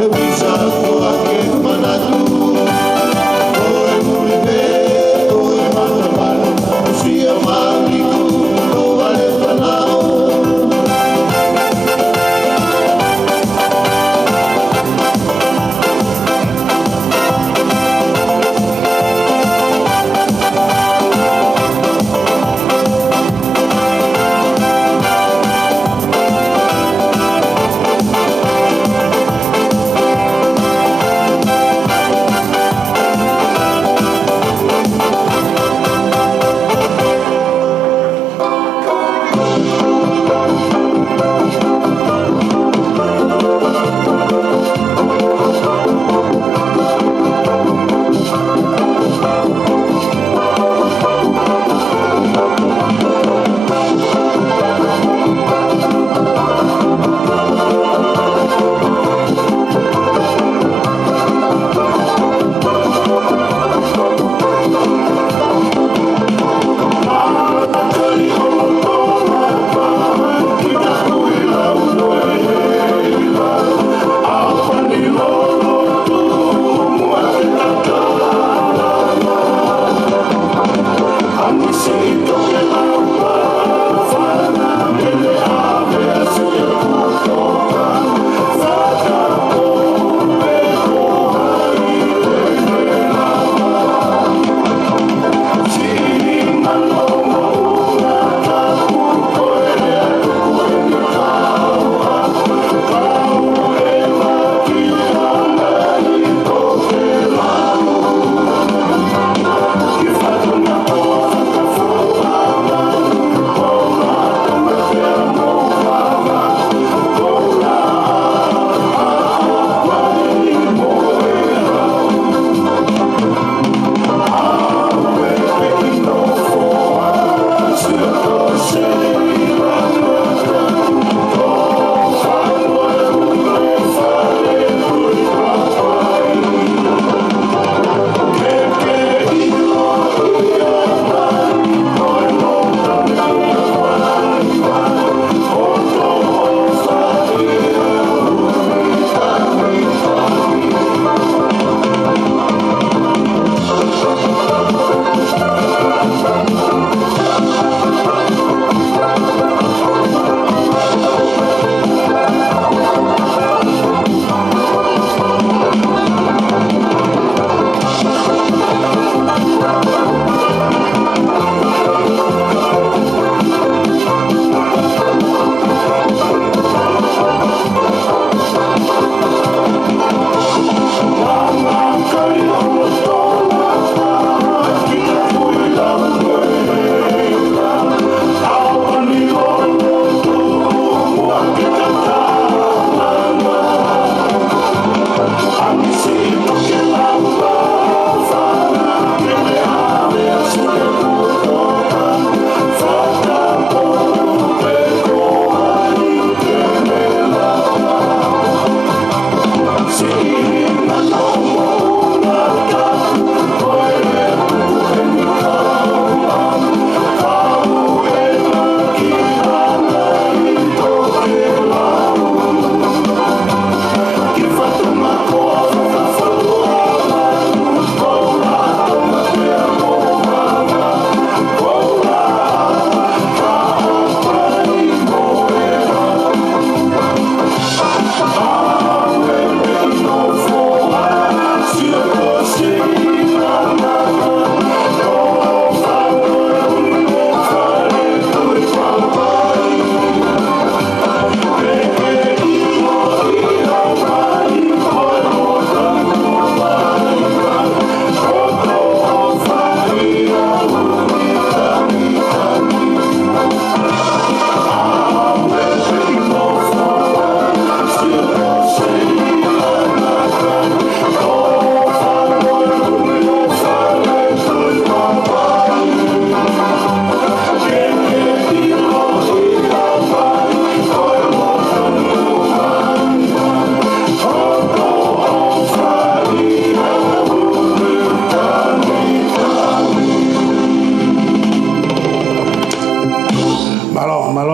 Bisa ku akhir manatu,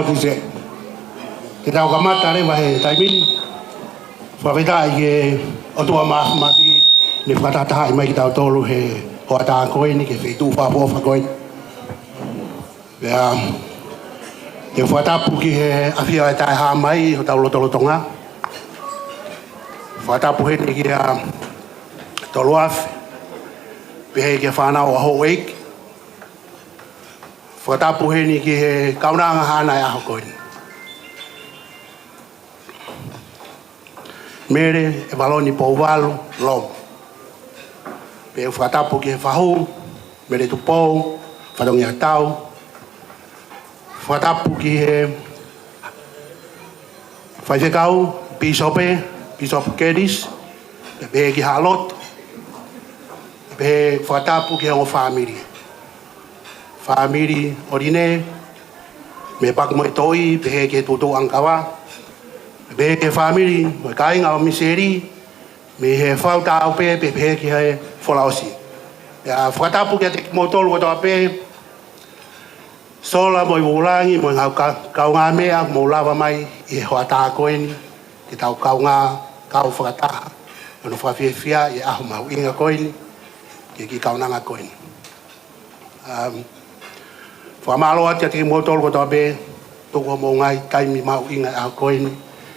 ki se. Ke tau kamata re wahe taimini. Whaweta i ke otua maafumati ne whakatataha i mai ki tau tolu he hoa tā koe ni ke whetu whapofa koe. Pea, ke whatapu ki he awhia e tae haa mai ho tau lotolotonga. Whatapu he ni ki a tolu awhi. Pehe ke whanau a ho eik. Whatapu he ni ki he kaunanga hana e aho koe. Mere e valoni pouvalu lom. Pe whatapu ki he whahu, mere tu pou, whatongi a tau. Whatapu ki he whaiwhekau, Bishop Kedis, pe pehe ki halot. Pe whatapu ki he o whamiri. Whamiri orine, me paku mo toi, pehe ki he tutu angkawa. Pehe ke whamiri, mo kainga o miseri, me he whauta au pehe ki he whalaosi. Whatapu ki he te motolu o toa pehe, sola mo i wulangi, mo i kau ngā mea, mo lawa mai i he hoa tā koeni, ki tau kau whakataha, ono whawhiawhia i aho mau inga koeni, ki kaunanga koeni. Whamalo ati a te motolu o toa pehe, tuku mo ngai taimi mau inga aho koeni,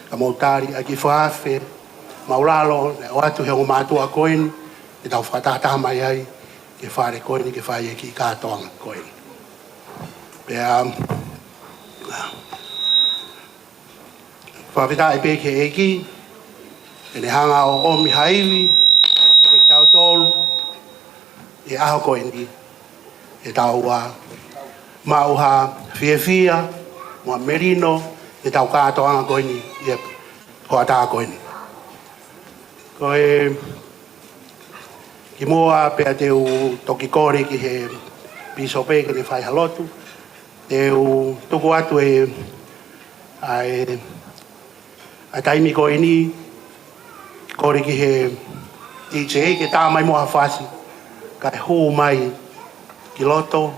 ka mautari a ki whawhe, maulalo, o atu he o mātua koeni, ki tau whakataha mai ai, ki whare koeni, ki whaie ki kātoanga koeni. Pea, whawhita e peke eki, e ne hanga o omi haiwi, e tau tolu, e aho koeni, e tau mauha whiawhia, mua merino, e tau kātoanga koeni, e hoa tā koeni. Koe, ki mua pea teu toki kore ki he piso peke ne whai halotu, teu tuku atu e taimi koeni, kore ki he DJ ke tā mai moha whasi, ka e hū mai ki loto,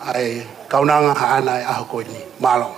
ai kaunanga haana e aho koeni, malo.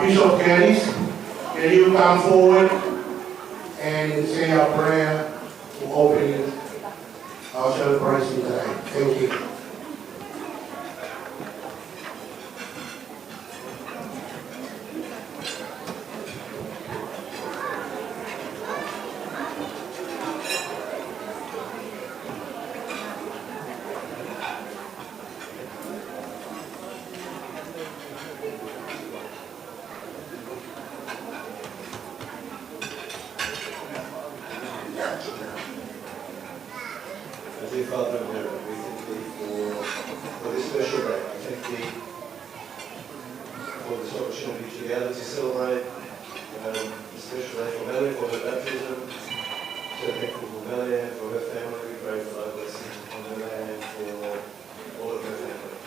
Bishop Kedis, can you come forward and say a prayer to open our celebration today? Thank you. Father in heaven, we thank thee for this special day. I thank thee for this opportunity to gather to celebrate the special day for Melanie for her baptism. So thankful for Melanie and for her family. We pray for our blessing on her land for all of her family.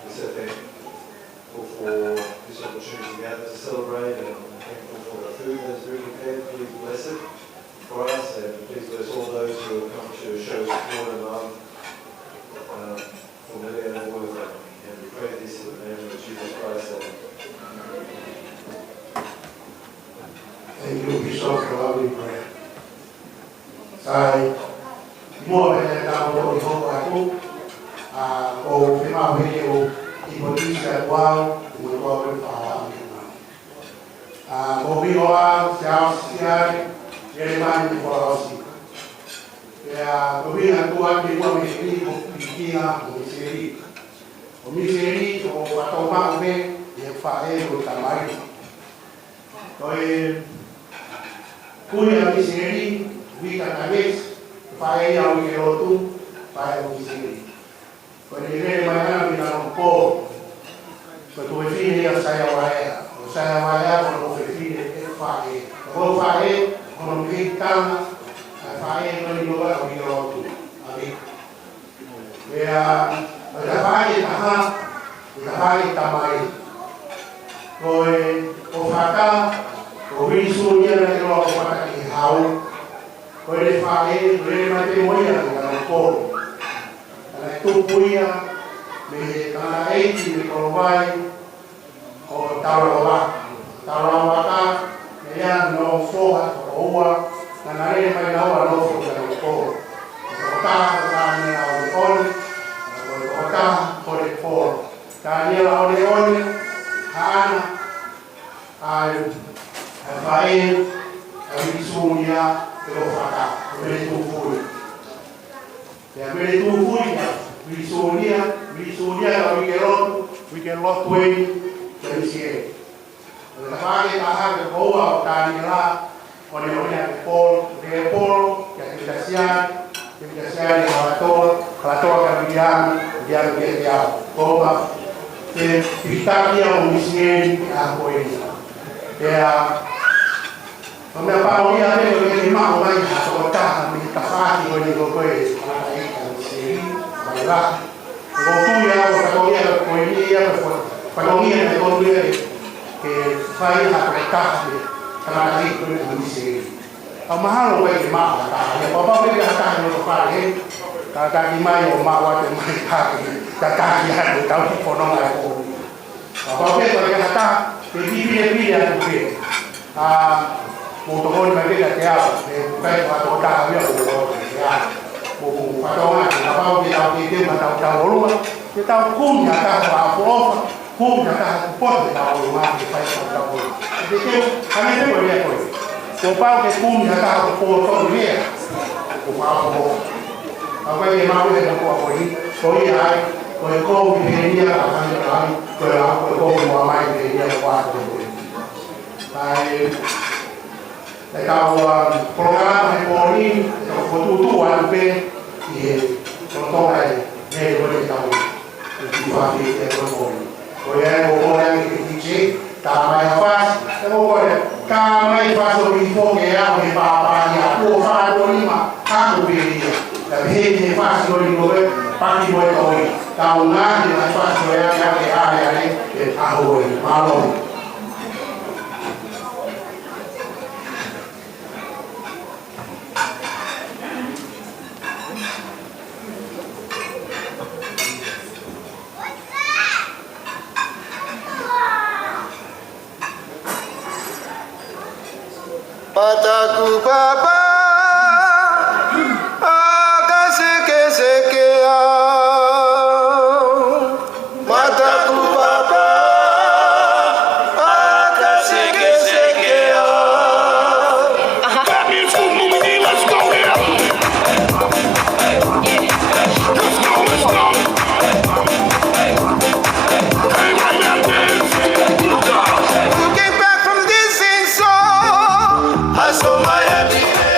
We're so thankful for this opportunity we have to celebrate, and thankful for the food that's been prepared. Please bless it for us, and please bless all those who have come to show support and love for Melanie and all of them. And we pray this in the name of Jesus Christ. Thank you, Bishop, for lovely prayer. Sai, mua về đào bộ hồ và tu, hồ phía mau về hồ, thì một tí sẽ qua, một qua bên phải. Bộ vi hoa, giáo sĩ, để mang đi qua đó xí. Bộ vi là tu ăn đi qua mình đi, một tí kia, một xí đi. Một xí đi, hồ và tàu mang về, để phải rồi cả máy. Rồi, Kuya miseri, wika nagis, pae yang wikirotu, pae miseri. Pendiri mana binarumpo, betul ini yang saya waya kalau begini pae, kalau pae kalau kita pae menjual wikirotu, abi. Ya, ada pae tamai, koi ofaka. Ovi sunya na ilo pada ihau, kau ini faham, boleh mati moya dengan kau. Karena itu punya, karena itu dikorban, oh tarawak, dia nofo atau owa, karena ini mai nawa nofo dengan kau. Kota ni awal, kota kau. Tanya awal, Rafael, Abisunia, Telofaka, Beretufui. Ya Beretufui, Bisunia, Wikelot Wei, Terisier. Rafael tahan ke bawah, Tanila, Oneonia Paul, yang dikasihan di Kalator Kabidian, dia, Koma, kita dia umisien aku ini. Ya, Pembawa dia ada bagi mak orang atau kata minta faham bagi koi, kalau ini sih, baiklah. Kalau ya, kalau dia koi ini ya, kalau dia kalau dia ke faham atau kata kalau ini koi sih. Kalau mahal bagi mak kata, ya bapa bagi kata yang faham, kata imai mak wajib mereka kata dia tahu ponong aku. Bapa bagi kata Pilih motor bagi dia, baik atau tak dia ya, buku patongan, apa kita tahu dulu, kita kum nyata apa, kum nyata pot kita rumah kita tahu. Jadi kami itu boleh koi, kopau ke kum nyata pot dia, kopau, apa yang mau kita kopau ini, koi ay, koi dia akan jalan, koi mau main dia buat. Kalau program ini, foto pe, contoh boleh tahu, dibagi orang ini, tamai pas, kamai pas oripo ya, bapaknya, lima, aku beli, tapi ini pas oripo, pagi boleh tahu, tahunan dengan pas ya ini, tahu malam. Mataku Bapa, akan seke-sekea. Mataku Bapa, akan seke-sekea. That means full movie, let's go here. Let's go. Hey, right now, dance. To get back from this insult, I saw my happiness.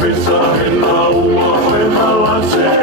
Pesa en la uva, fue la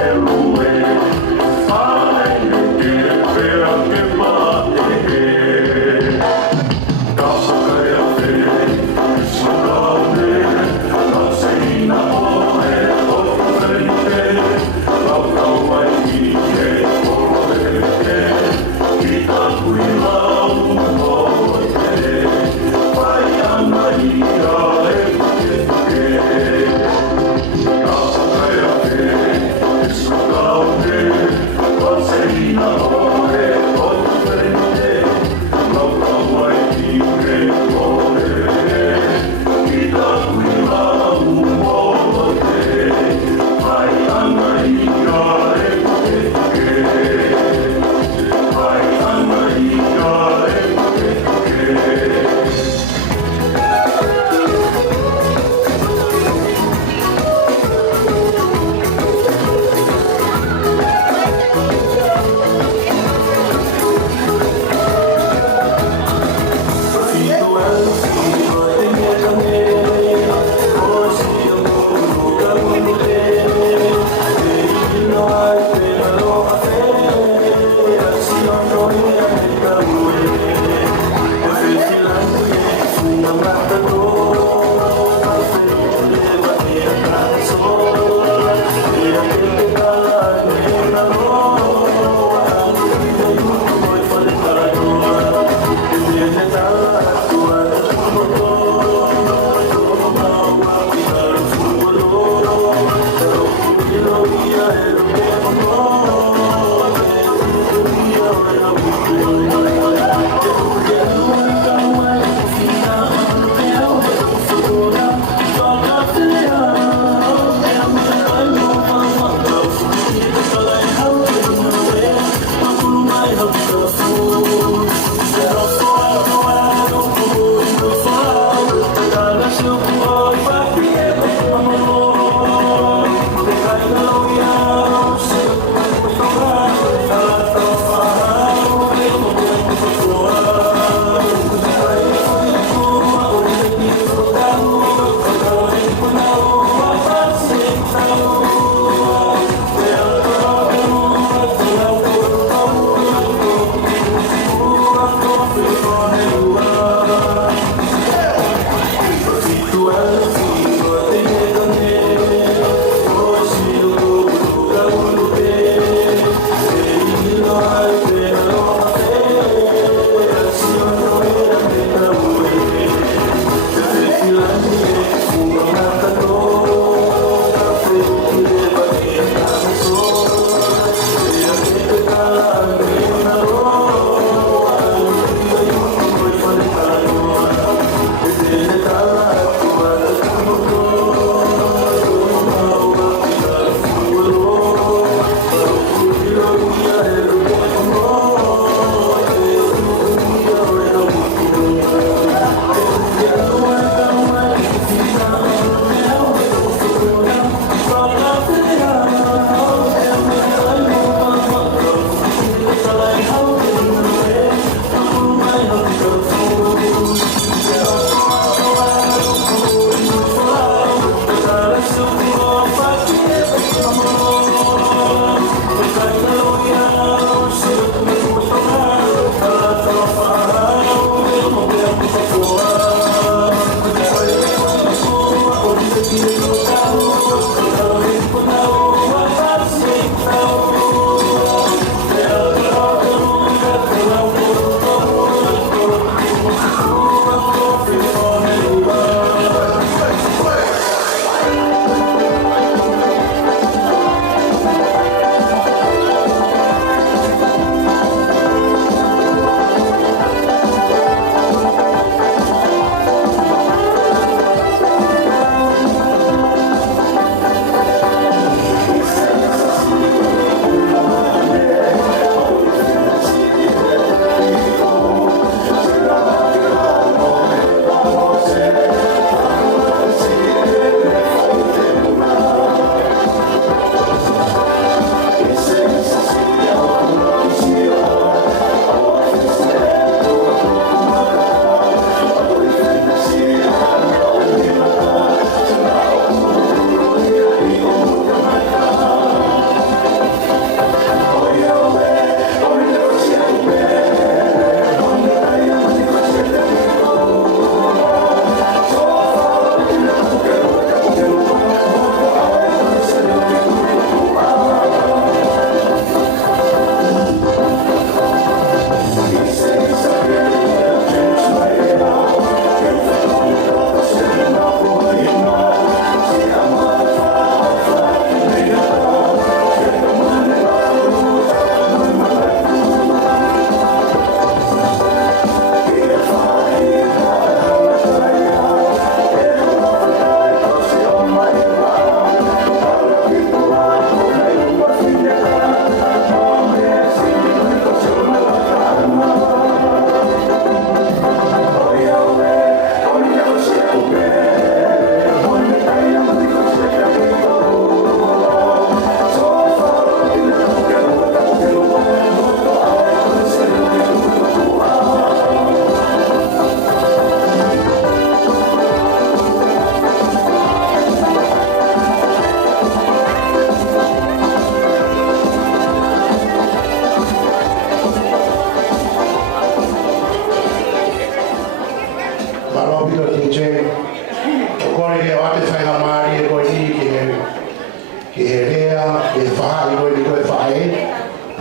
lea, e whahai roi ni koe whae,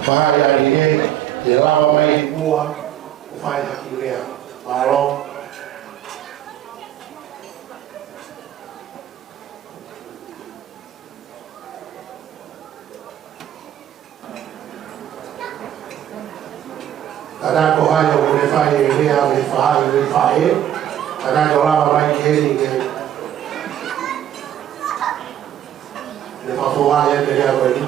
whahai ari ne, e lawa mai i ua, o whae haki lea, maro. Kada ko hayo ko le whae e lea, me whahai roi whae, kada ko lawa mai i heri ke, le whawhoa e te lea koe ni.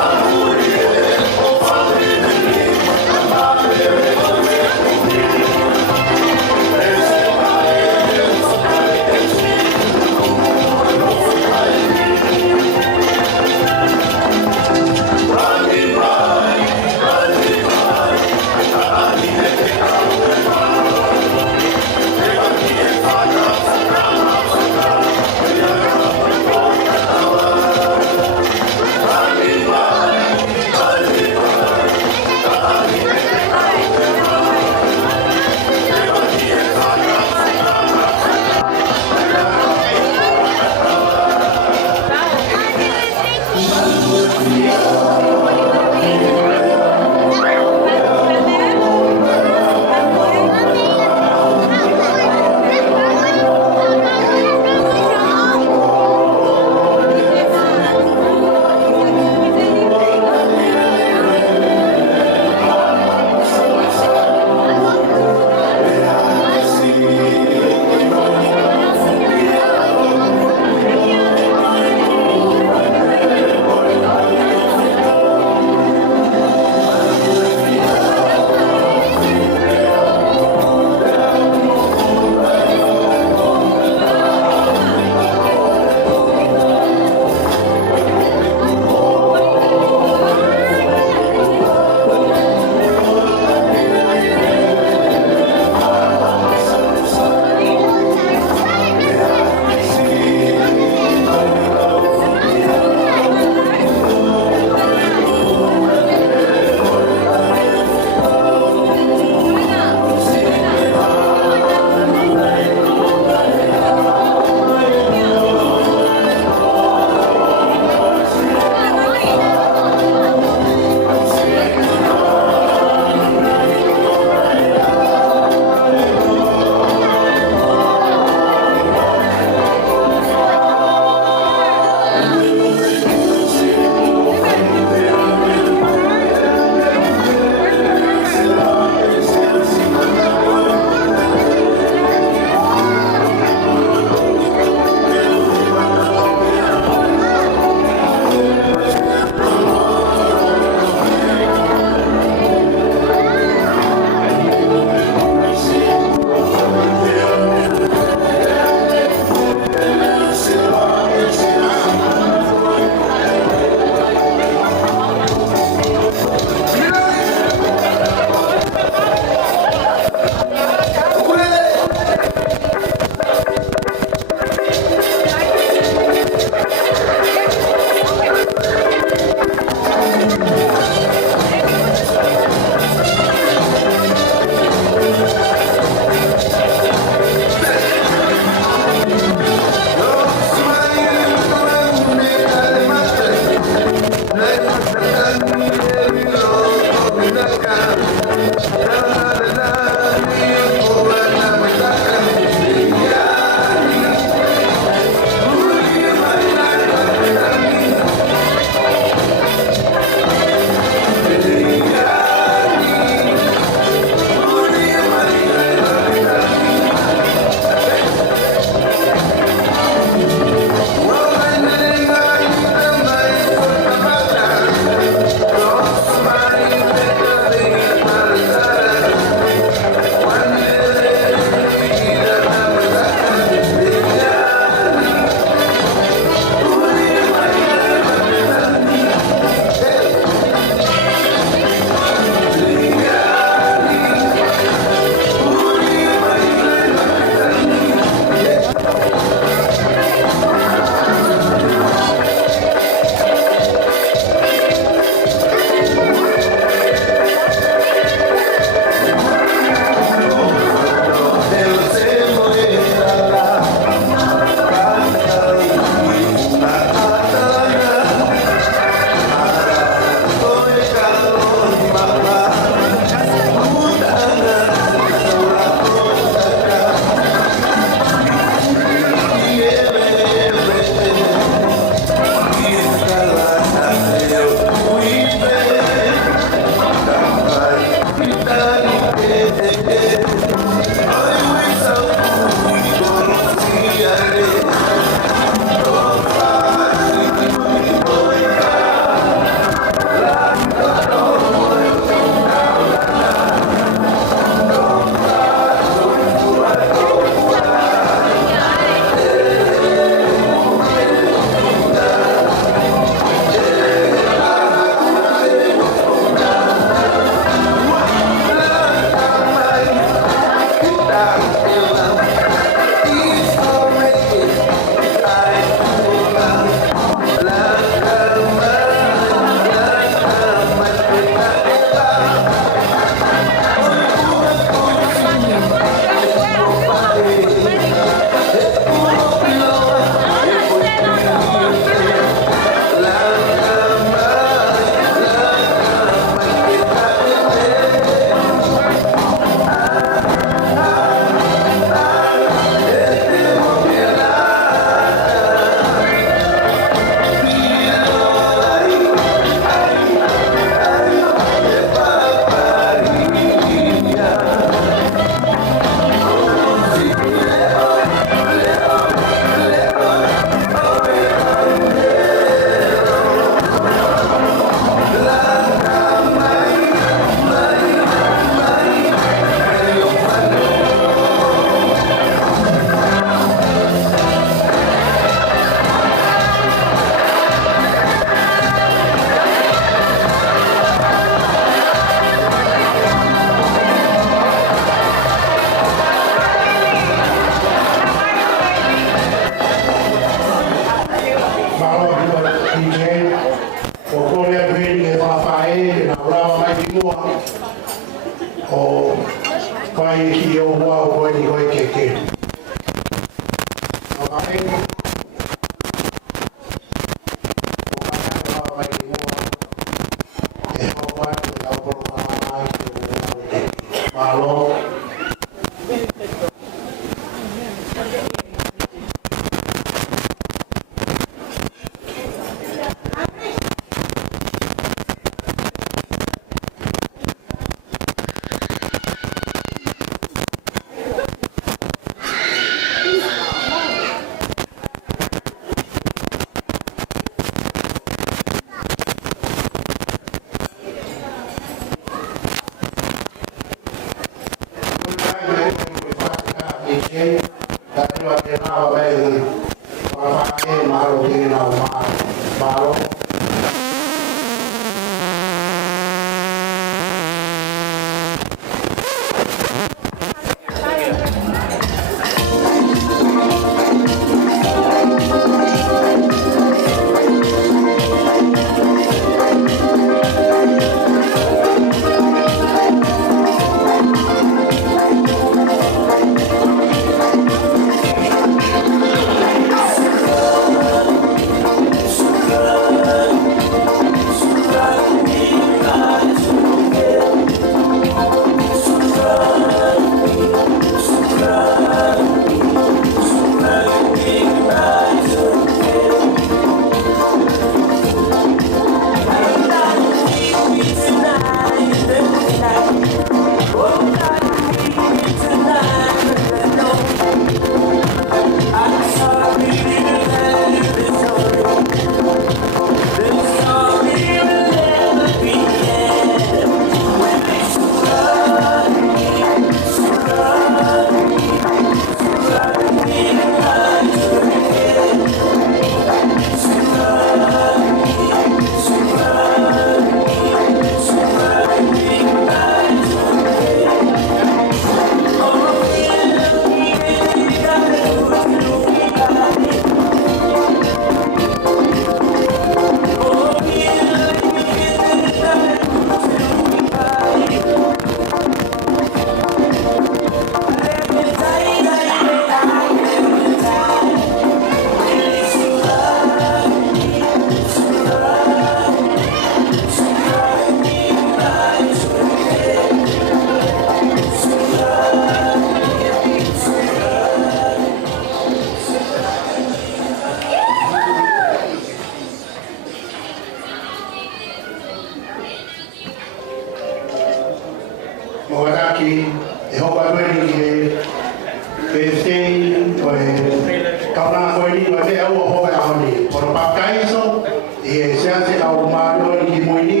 me au ho e aoni. Por pakaiso e se ate au mano i moini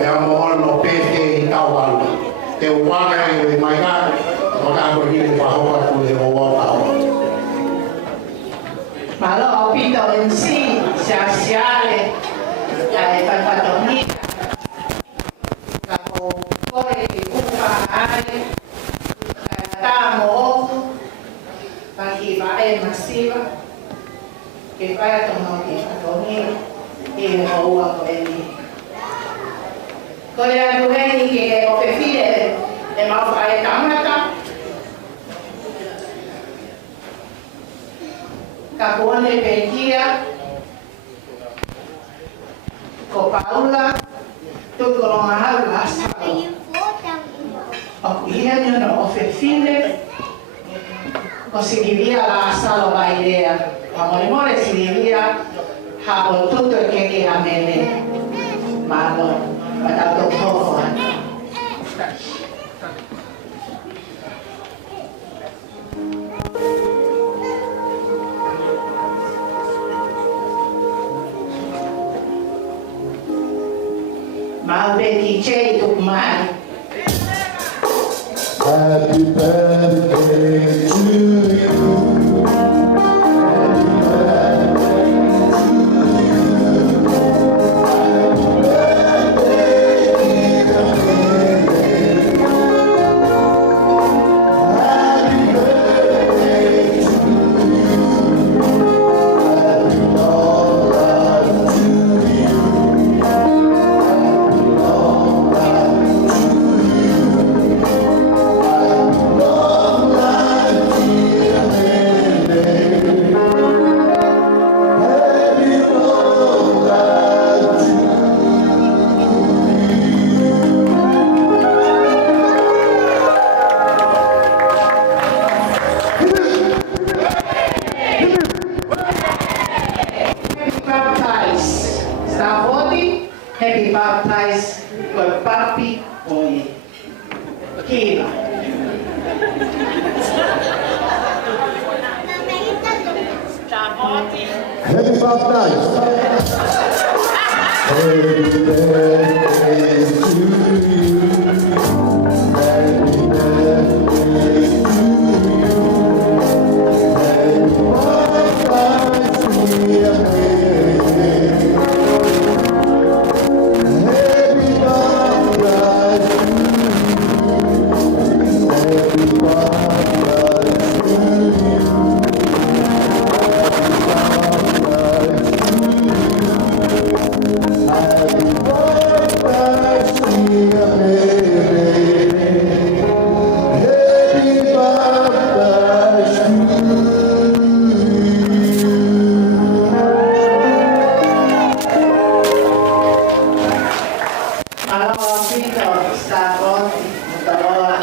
e amo no peke i taualu. Te uanga e mai ga o ka ko ni wa ho ku e o wa ka. Malo au pito en si siale ai patoni kako kore ki kupa ai tamo pagi vai masiva che vai a tomare patoni e o a quelli con le due che ho per fine e ma fare tamata Capone Petia, con Paula, tu con la sala. Ho qui non ho fine, così via la sala va idea. Ma si via ha tutto il che a me, ma non, ma dato poco. Ma vedi c'è tu mai. Happy birthday to you. Happy birthday to you. Happy birthday, dear Mary. Happy birthday to you. Happy long life to you. Happy long life to you. Long life, dear Mary. Happy long life to you. Happy baptize. Stavoti, happy baptize col papi poi. Kiva. Happy baptized. Happy birthday to you. Happy birthday to you. Happy baptized, dear Mary. Happy baptized to you. Happy baptized to you. Happy birthday, dear Mary. Happy birthday to you. Allora, Vito, Stavoti, Mutalola.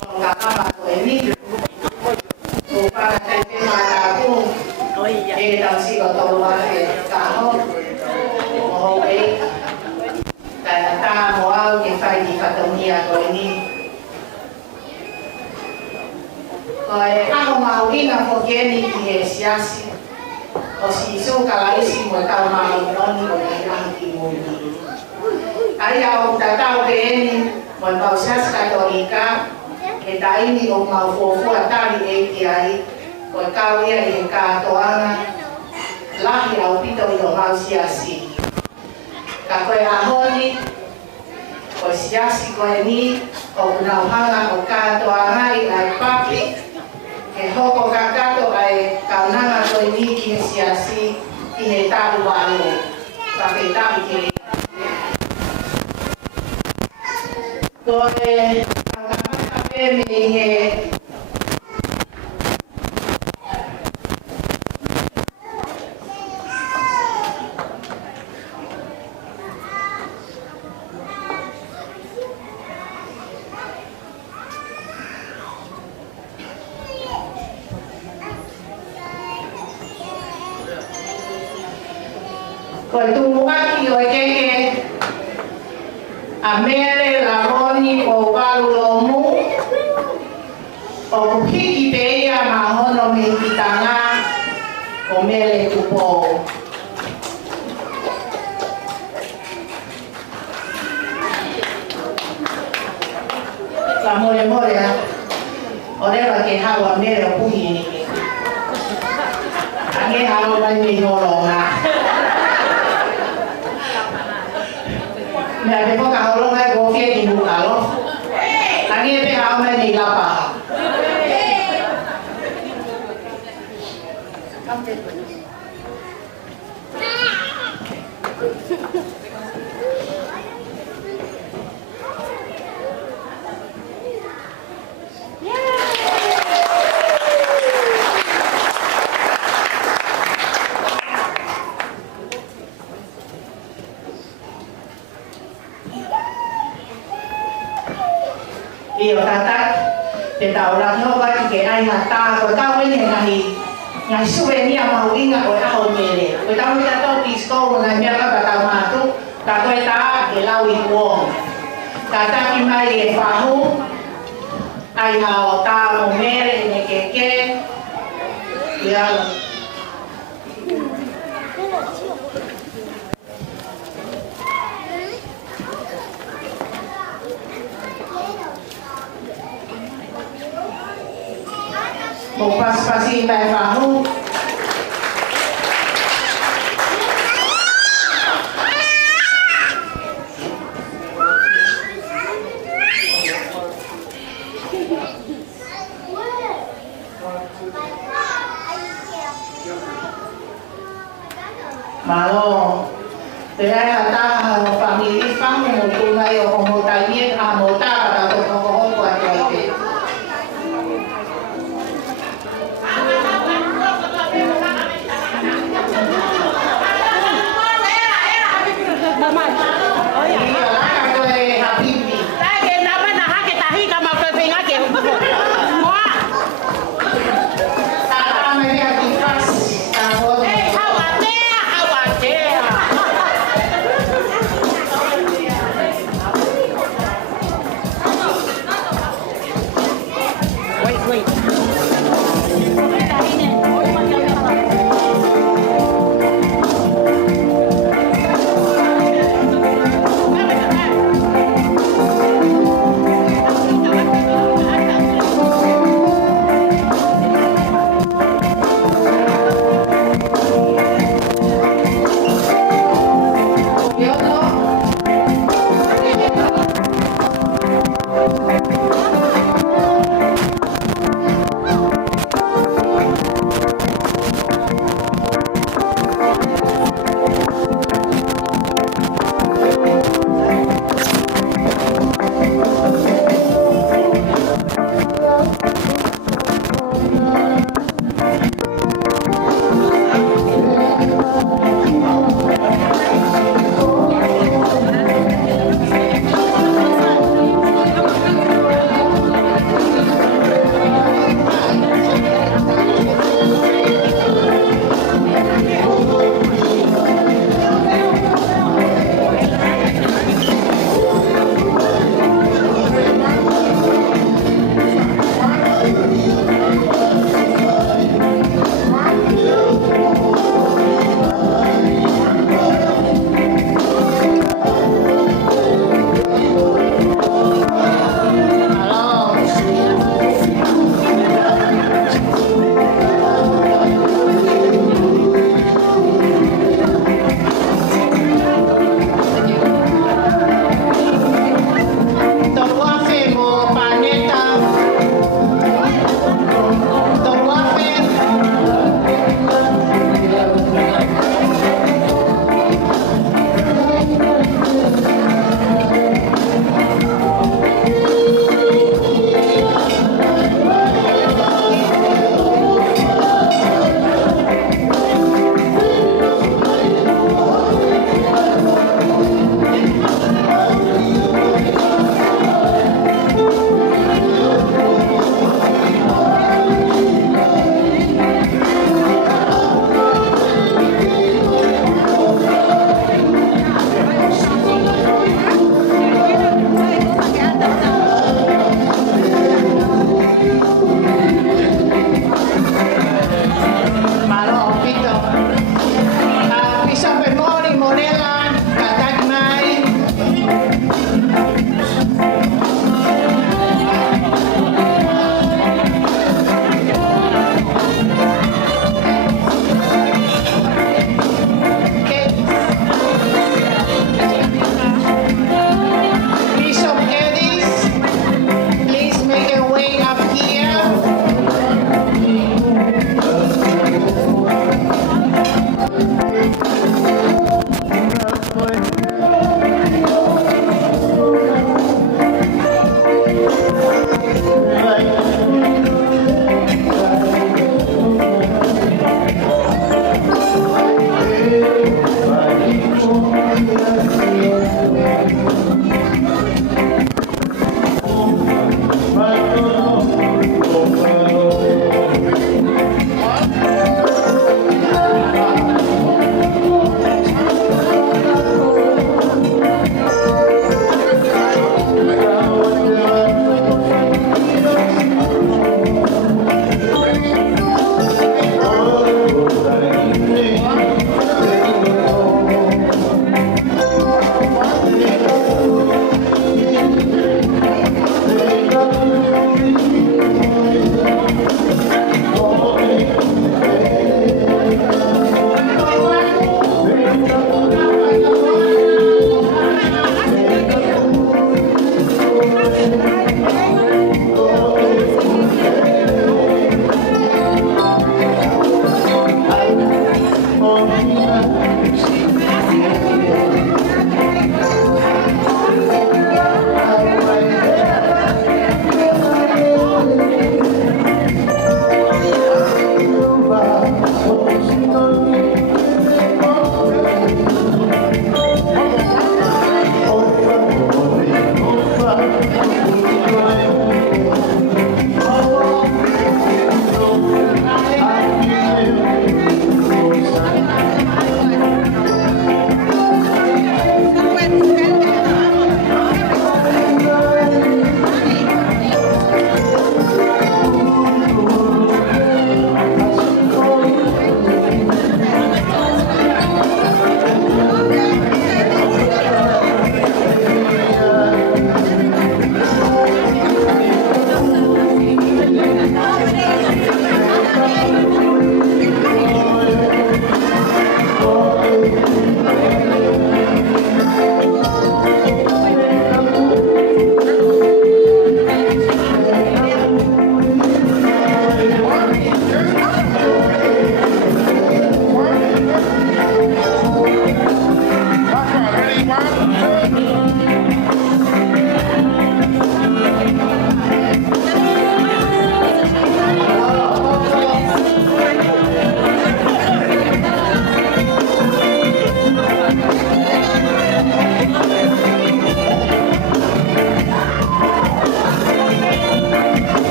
Con la mamma con il nido. Para te mataku e dal sigo tolware kaho mo e ta mo au ke fai di fatonia ko ni ko e ako maurina ko geni ki e siasi o si su kalaisi mo ta mau non ko ni anti mo ai au ta ta ke ni mo ba sias katolika e dai ni o mau fo atari e ki ai ko ka ia e ka toanga lahi au pito i o mau siasi ka koe ahoni ko siasi koe ni o unauhanga o ka toanga i ai papi e hoko kakato ai kaunanga koe ni ki e siasi i he taru walo ka pe taru ki koe me he Koe tumuaki o keke a mere la roni o walu lomu O kuhiki pe ia mahono me kitanga o mele kupo. La more more a oreva ke hawa mere o puhi ni ke. Ange hawa mai me holonga. Mea pe poka holonga e gofie ki mukalo. Ange pe hawa mai ni lapa. Iyo tatak, te taulang no ba ke ai hata ko ka wen ngai suwe ni ama winga ko ta ho mele. Ko ta mo ta to disco na nya ka ta ma tu ta ko ta ke lau i wong. Ta ta ki mai e fa hu ai ha o ta mo mele ne ke ya một pasi bài phá hưu mà lo thế ai là ta family phang một tụi này ở một tài nhiên một ta là tụi nó có hôn quan trọng thế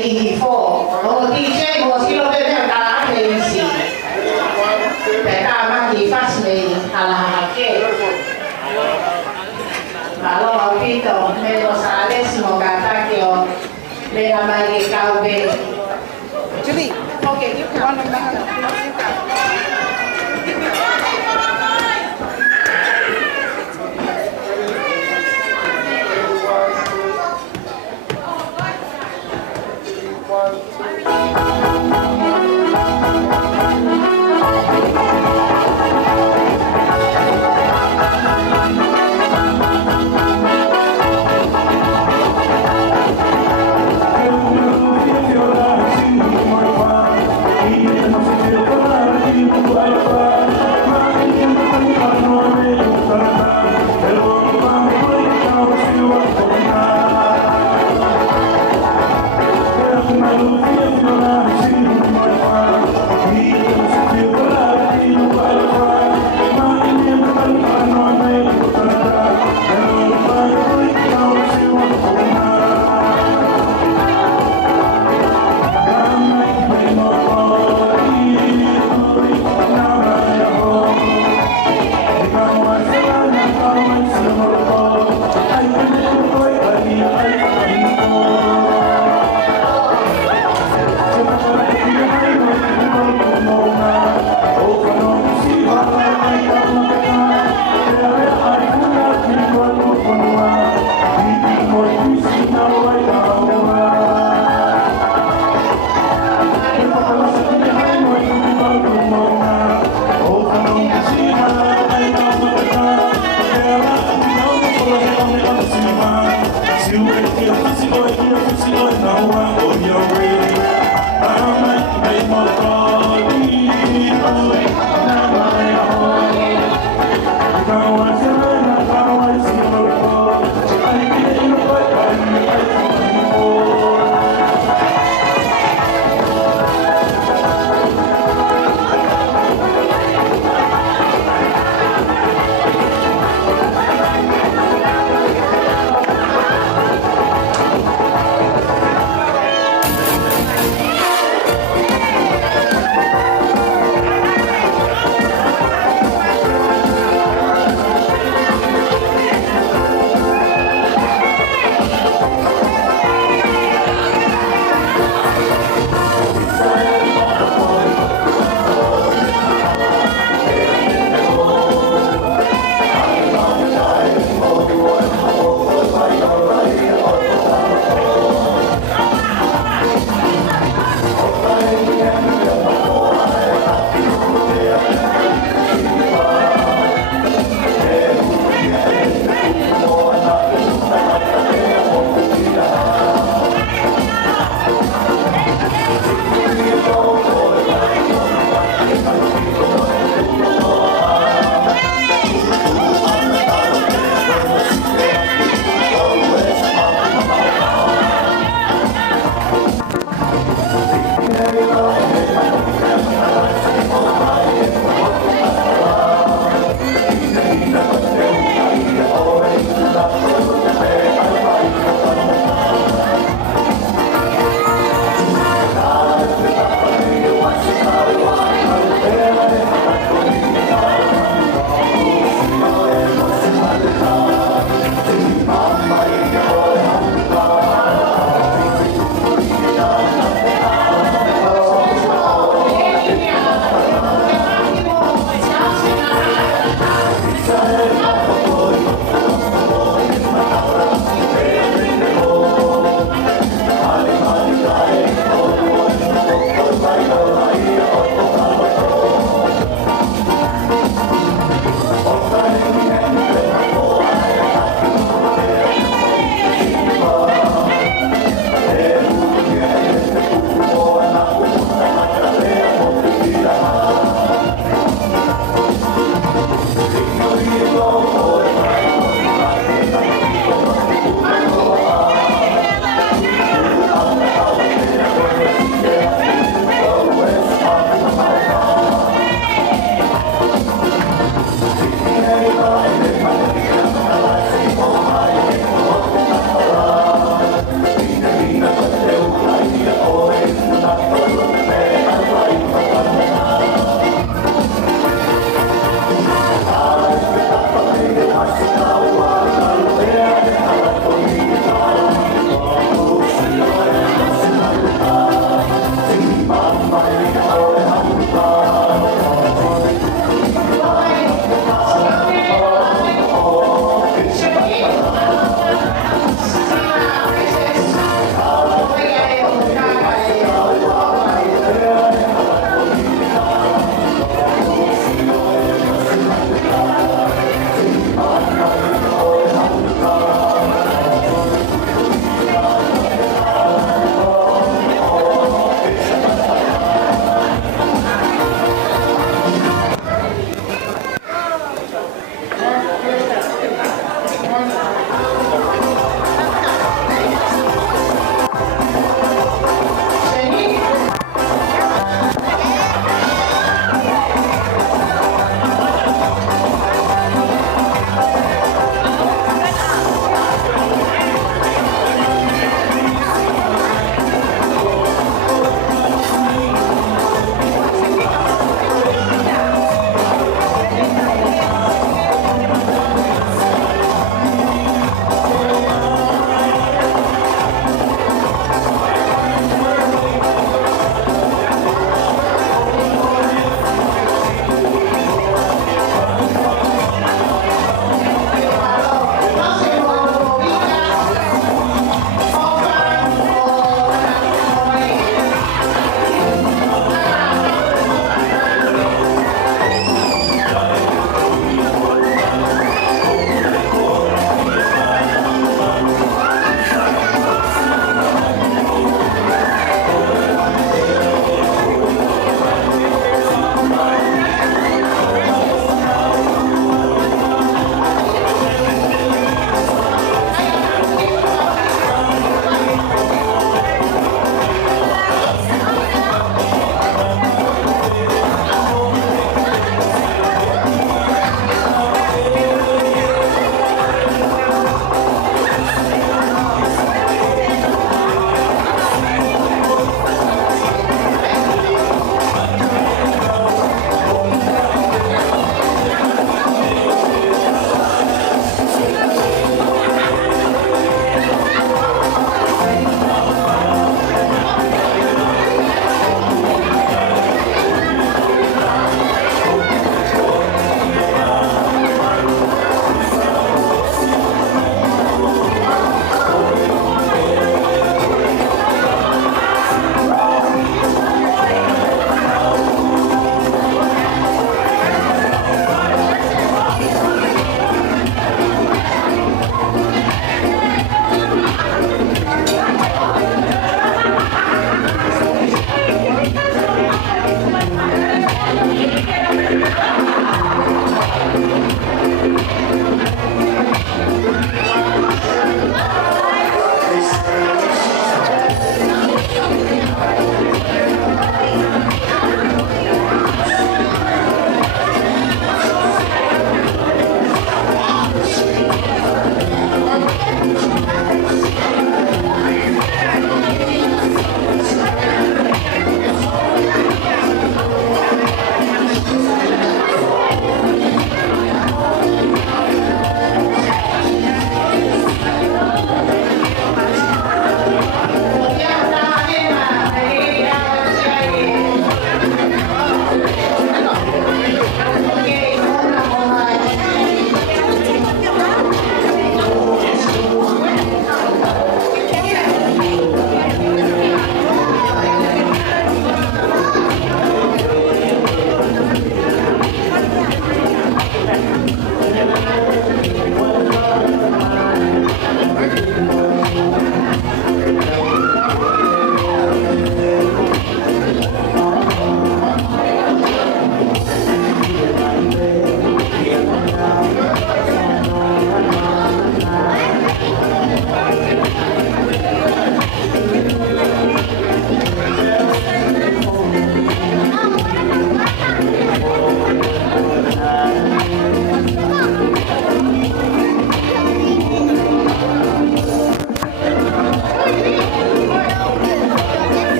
i fo o ti che mo si lo vede a che si per ma chi fa se alla che ma lo pito me lo salesimo gata che ho le la mai caude Julie, okay, you can run them back.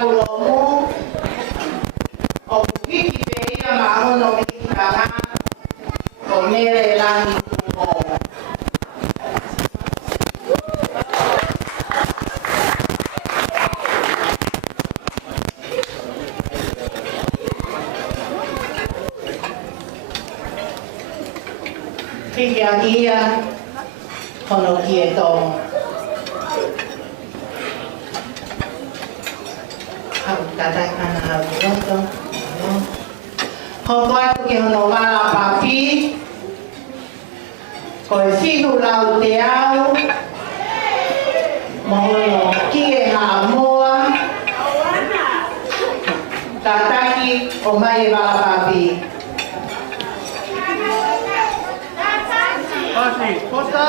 lomu. O kiki pe ia mahono ki kanga. O mere langi kumo. Kiki agia kono kieto. Katakan haruto. Hoko atu ke hono wala papi. Koe fihu lau te au. Mohono kie ha moa. Tataki o mai wala papi. Costa.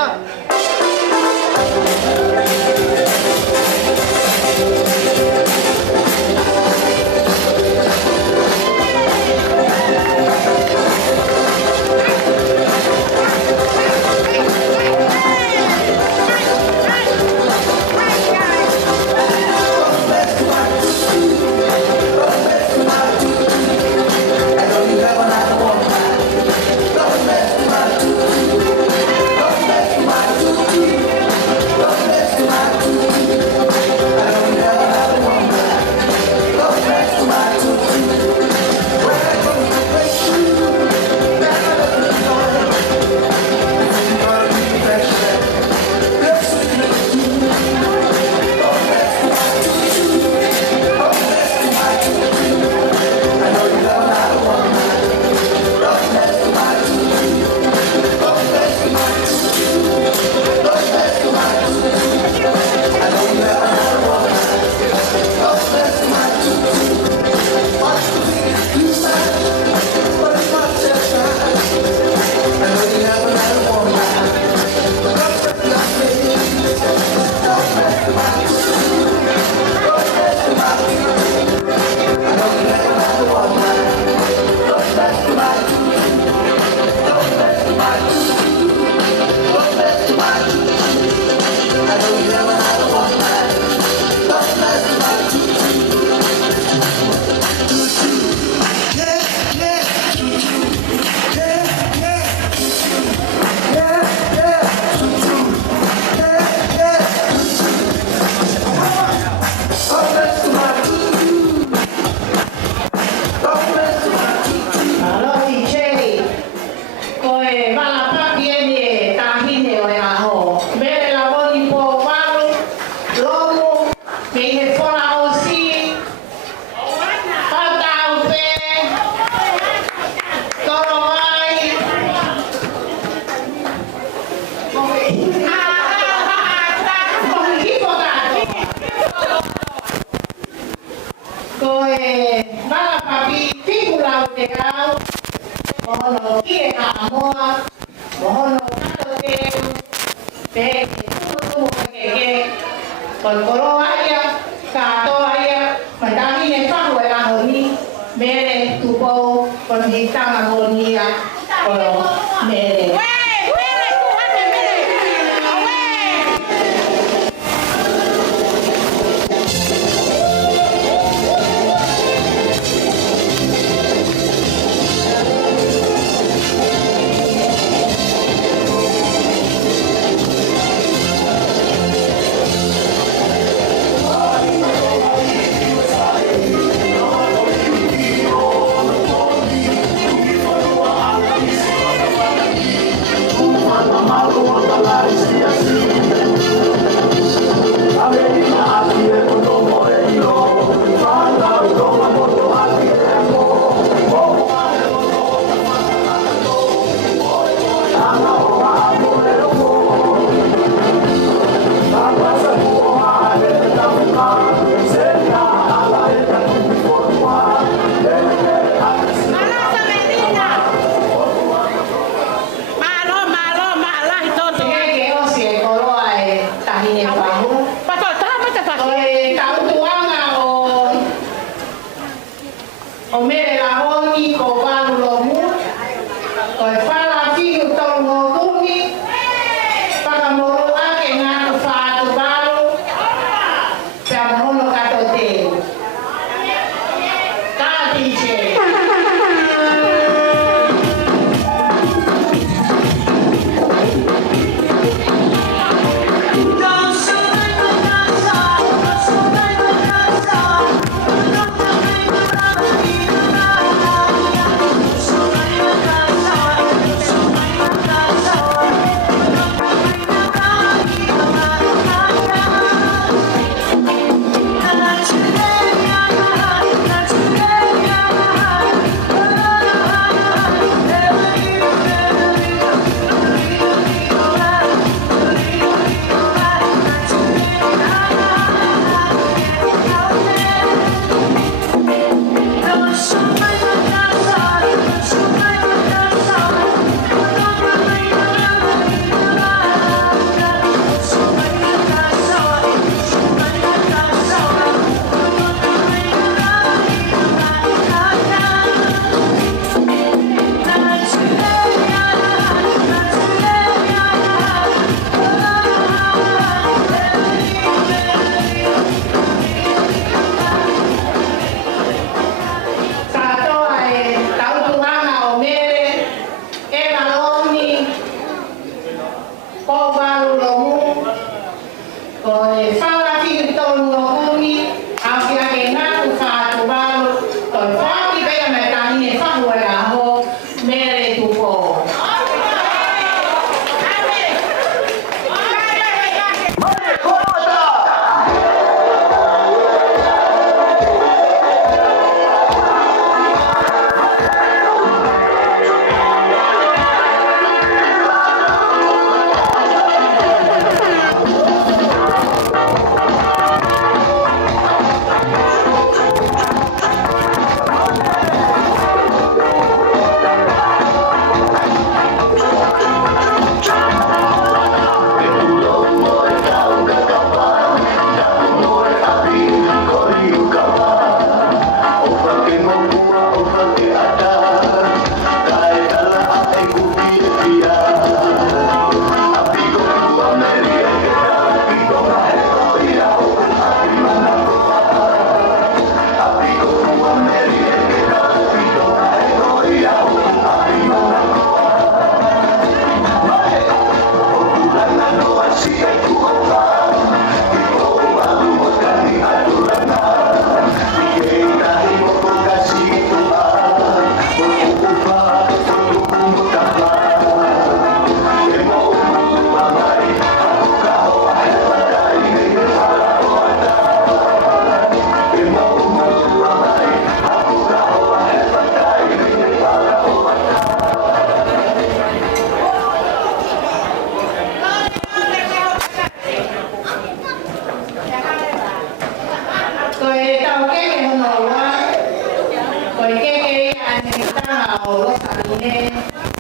lo sabine,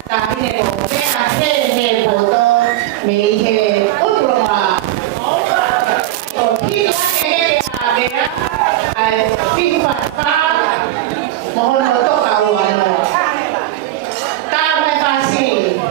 sabine como que hace foto, me dije, otro más. Porque que fin papá, mohon no toca uano. Tame fácil.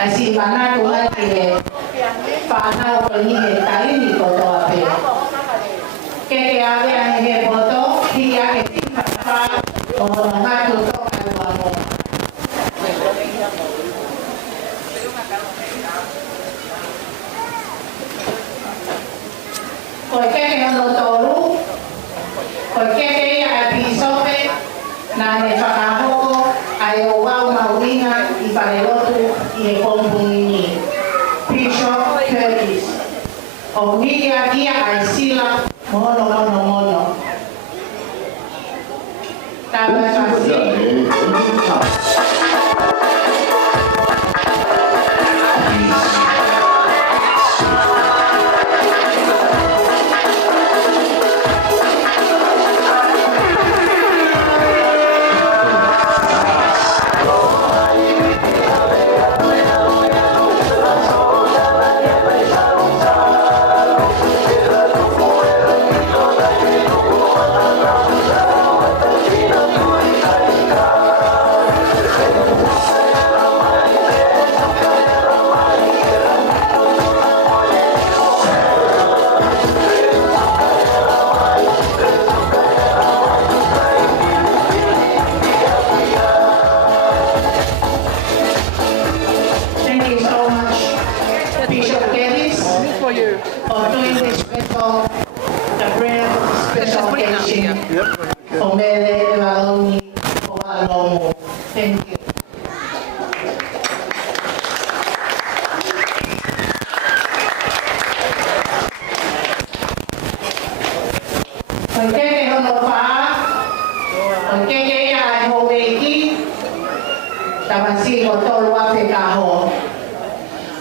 Así van a tomar que para no ir a ir todo a ver. Que había en el voto y ya que sí papá o no va a tocar el valor. Porque no lo toro, porque que ella episodio na ne whakahoko ai o wau maurina I wharerotu I e kompungini. Bishop Curtis. O Miriam ia ai sila mono mono mono. Tāpai whasi. For doing this special, the brand special occasion for Mele Evaloni Ovalomo. Thank you. Porque hono pa, porque ya ho veiki, tabasi ho tolu ape kaho.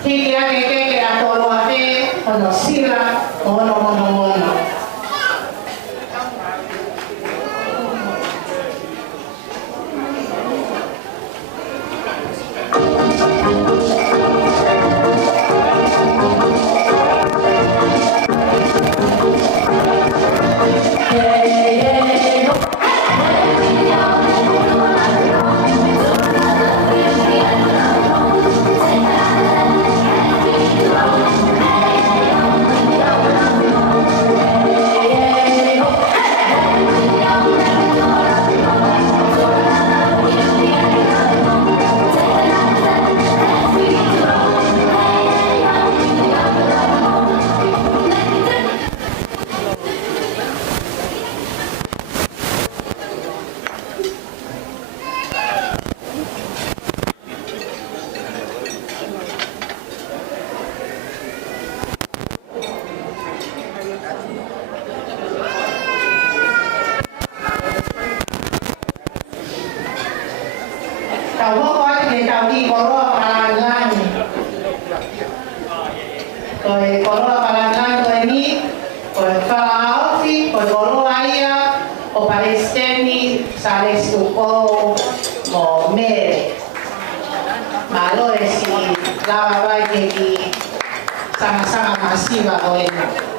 Hiki ake a tolu ape, hono sila, hono mono mono. Thank you. masiva o ena.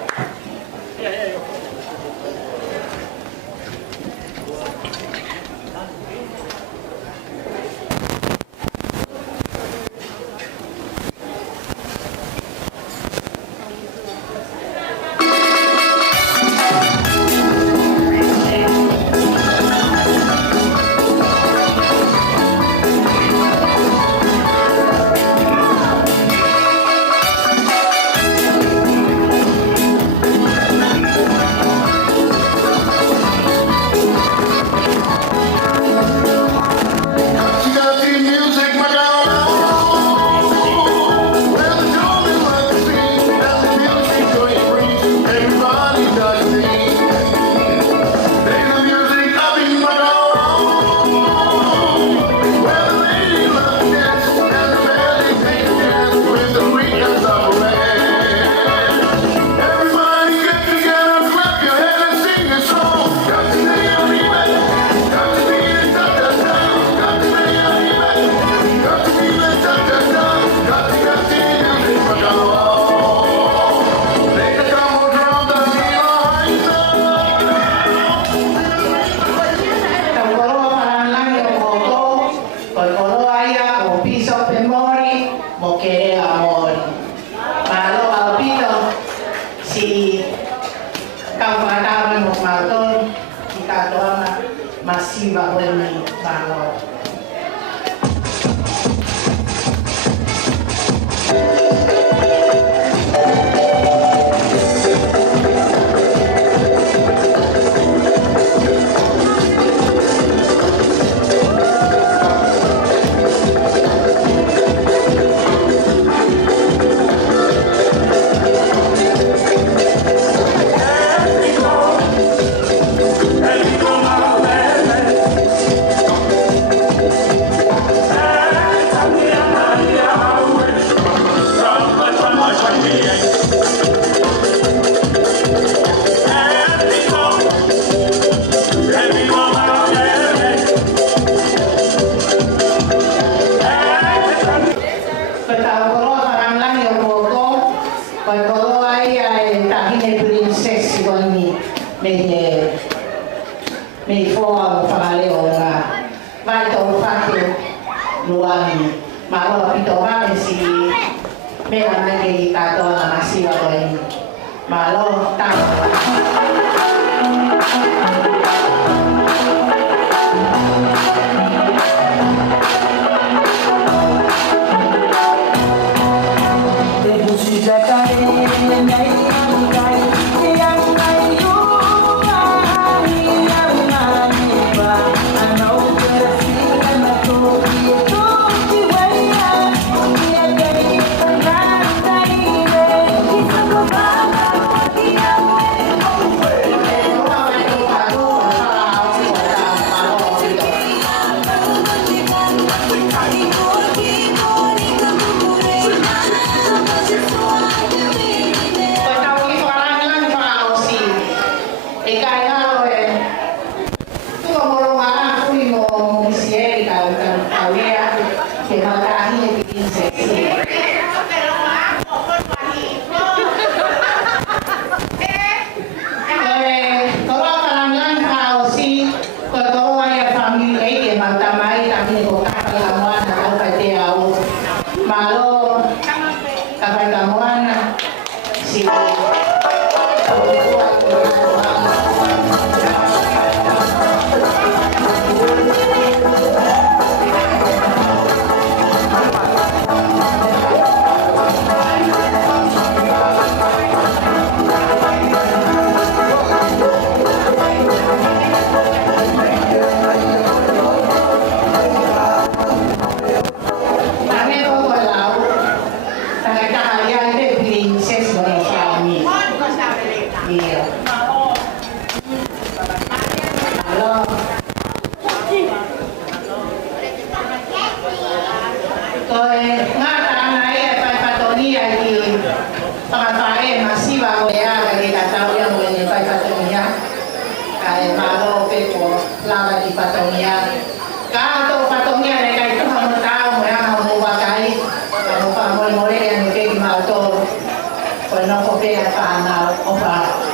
Masiva o ena malo. me foa o whakaleo ngā vai tau whātu luani ma roa pito whame si mea nake i katoa na masiwa koe ma roa tau no pēa whānau o whānau.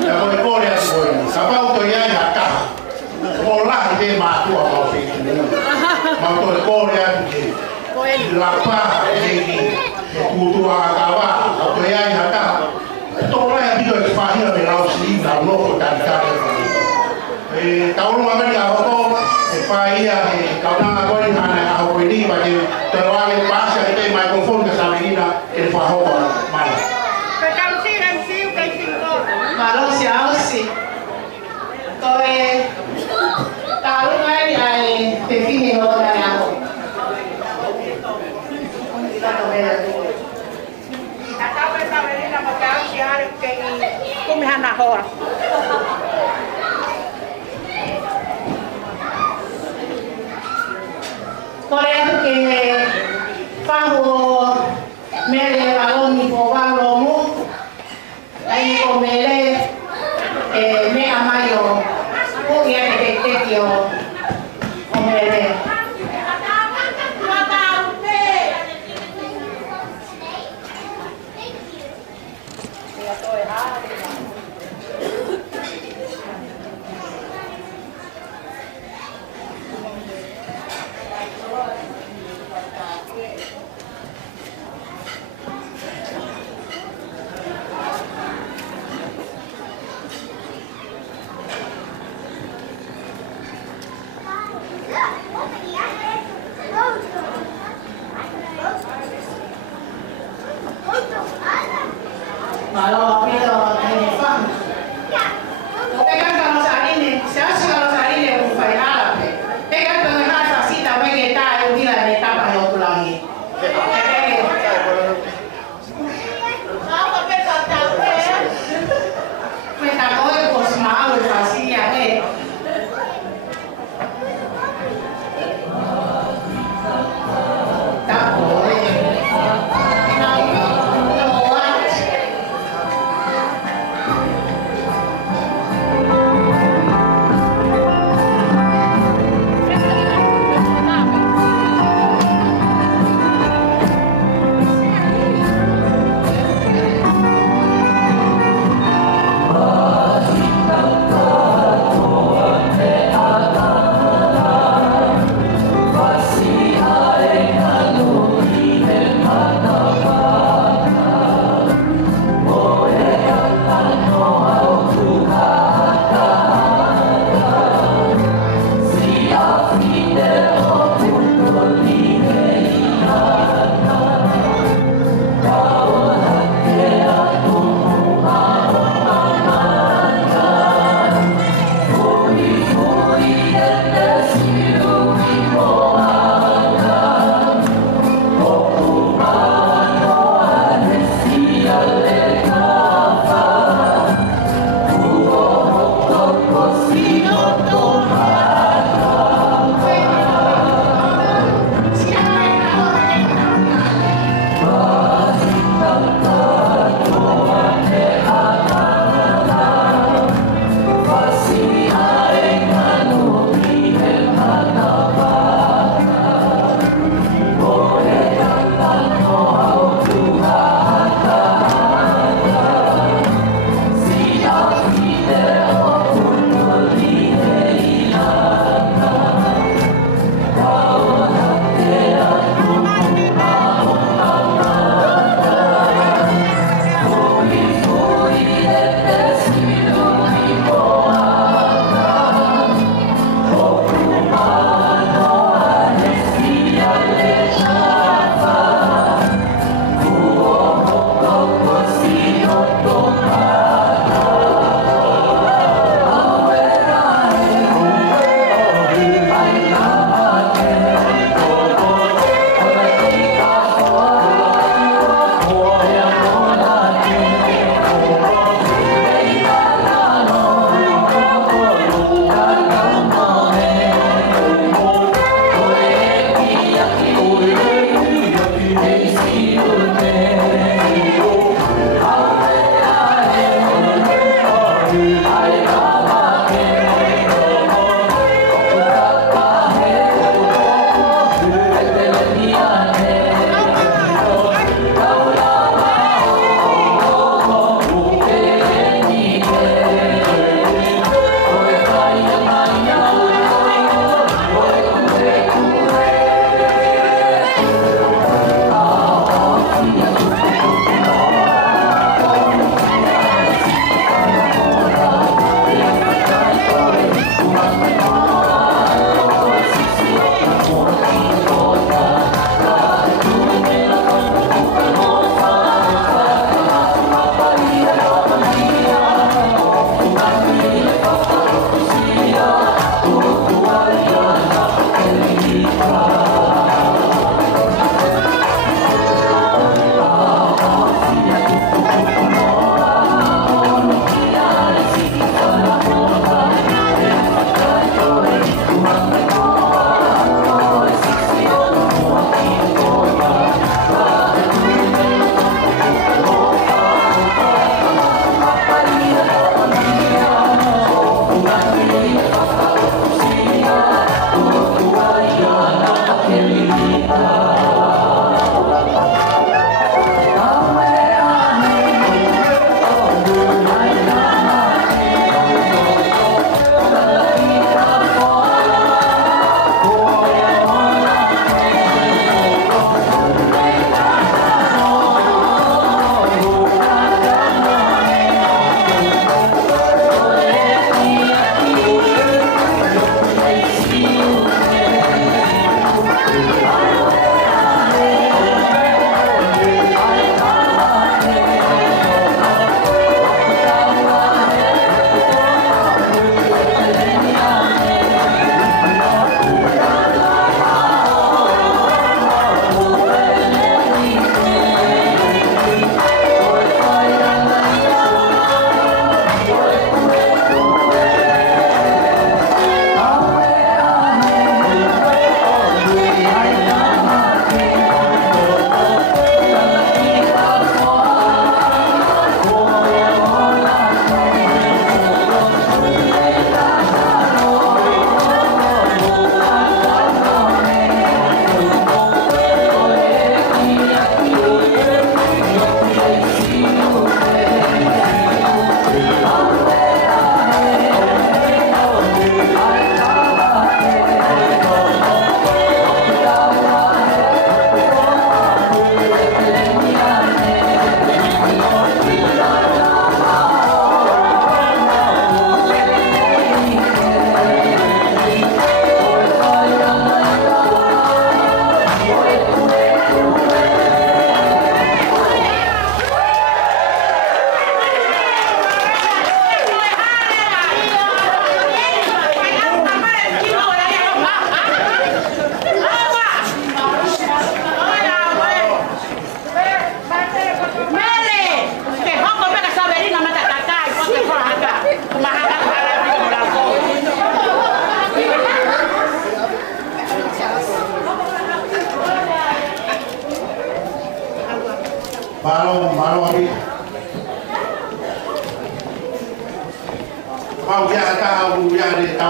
Ya voi kore atu voi. Sapauto ia ia ka. Mo la te ma tu a mau pe. Ma to kore atu ke. La pa e ki. Tu tu a ka wa. To ia ia ka. To la ia bido e fa hira me lao si na no ko ta ka. Kau rumah kan dia apa? Ia kau nak kau ni mana aku ini bagi terwale pas itu mikrofon ke sana ini nak info mana. Kalau siapa sih? Kalau ni ai define orang yang aku. Kita tahu bela tu. Korea que pago me le balón ni pobalo mu ahí comele me amayo porque te quiero comele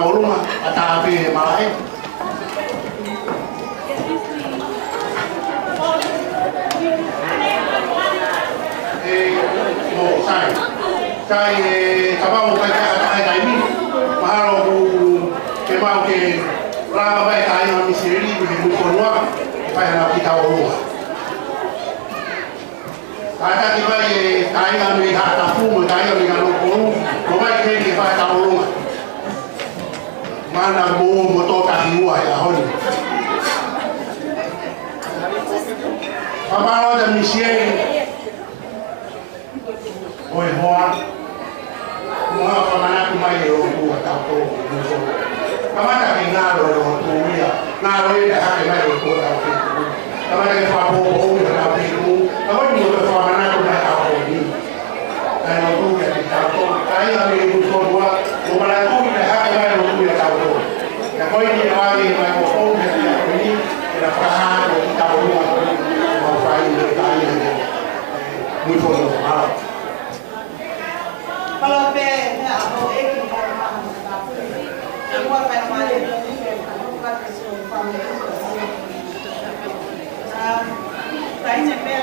oluma ata pe mai mo sai kabau kai kai mi mahalo ku ke mau ke rama bai kai na miseri ke mu konwa pai na kita oluma ada di bai kai na mi ha ta fu mo kai na mi ga no ko mo bai ke ni pai ta oluma mana mo moto ka hiwa ya honi pamalo da misieri oi hoa mua pamana kumai ro ku ta ko so kamata ke ngaro ro tu ya ngaro ida ha ke mai ro ko ta ko kamata ke fa bo bo ta pe ku kamata ni ro pamana ku ta ko ni ai ro ku ke ta ko ai ya me ku so wa o mala ku ida ha ke mai ro ku ta ko ya ko ni wa ni mai ko ko ni ya ko ni era fa ha ro ta ko ni ma fa ni ta ni muy fondo kalau pe aku ek orang aku buat kayak mana ni aku buat sesuatu family tadi nyampe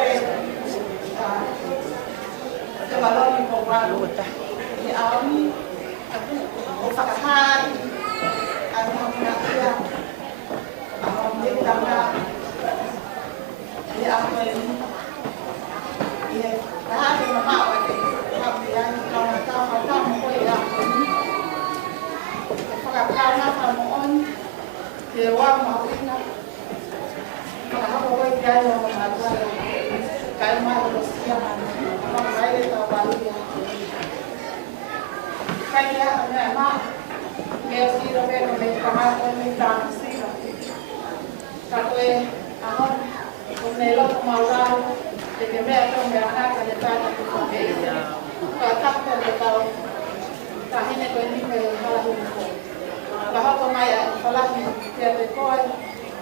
kalau ni program ni awam aku ufakahan aku nak dia aku dia bilang dia apa ini dia dah ada mama ada yang kalau boleh lah pakai karena kamuan dewa mau ini kalau boleh jadi orang ada kalau mau siapa orang lain tahu baru dia kayak ada mak dia sih orang mereka kamar mereka sih tapi ahon umnelo kemauan jadi mereka mereka kerja kerja kerja tak tahu tahini ko ni me halahin ko lahat ko maya halahin kaya ko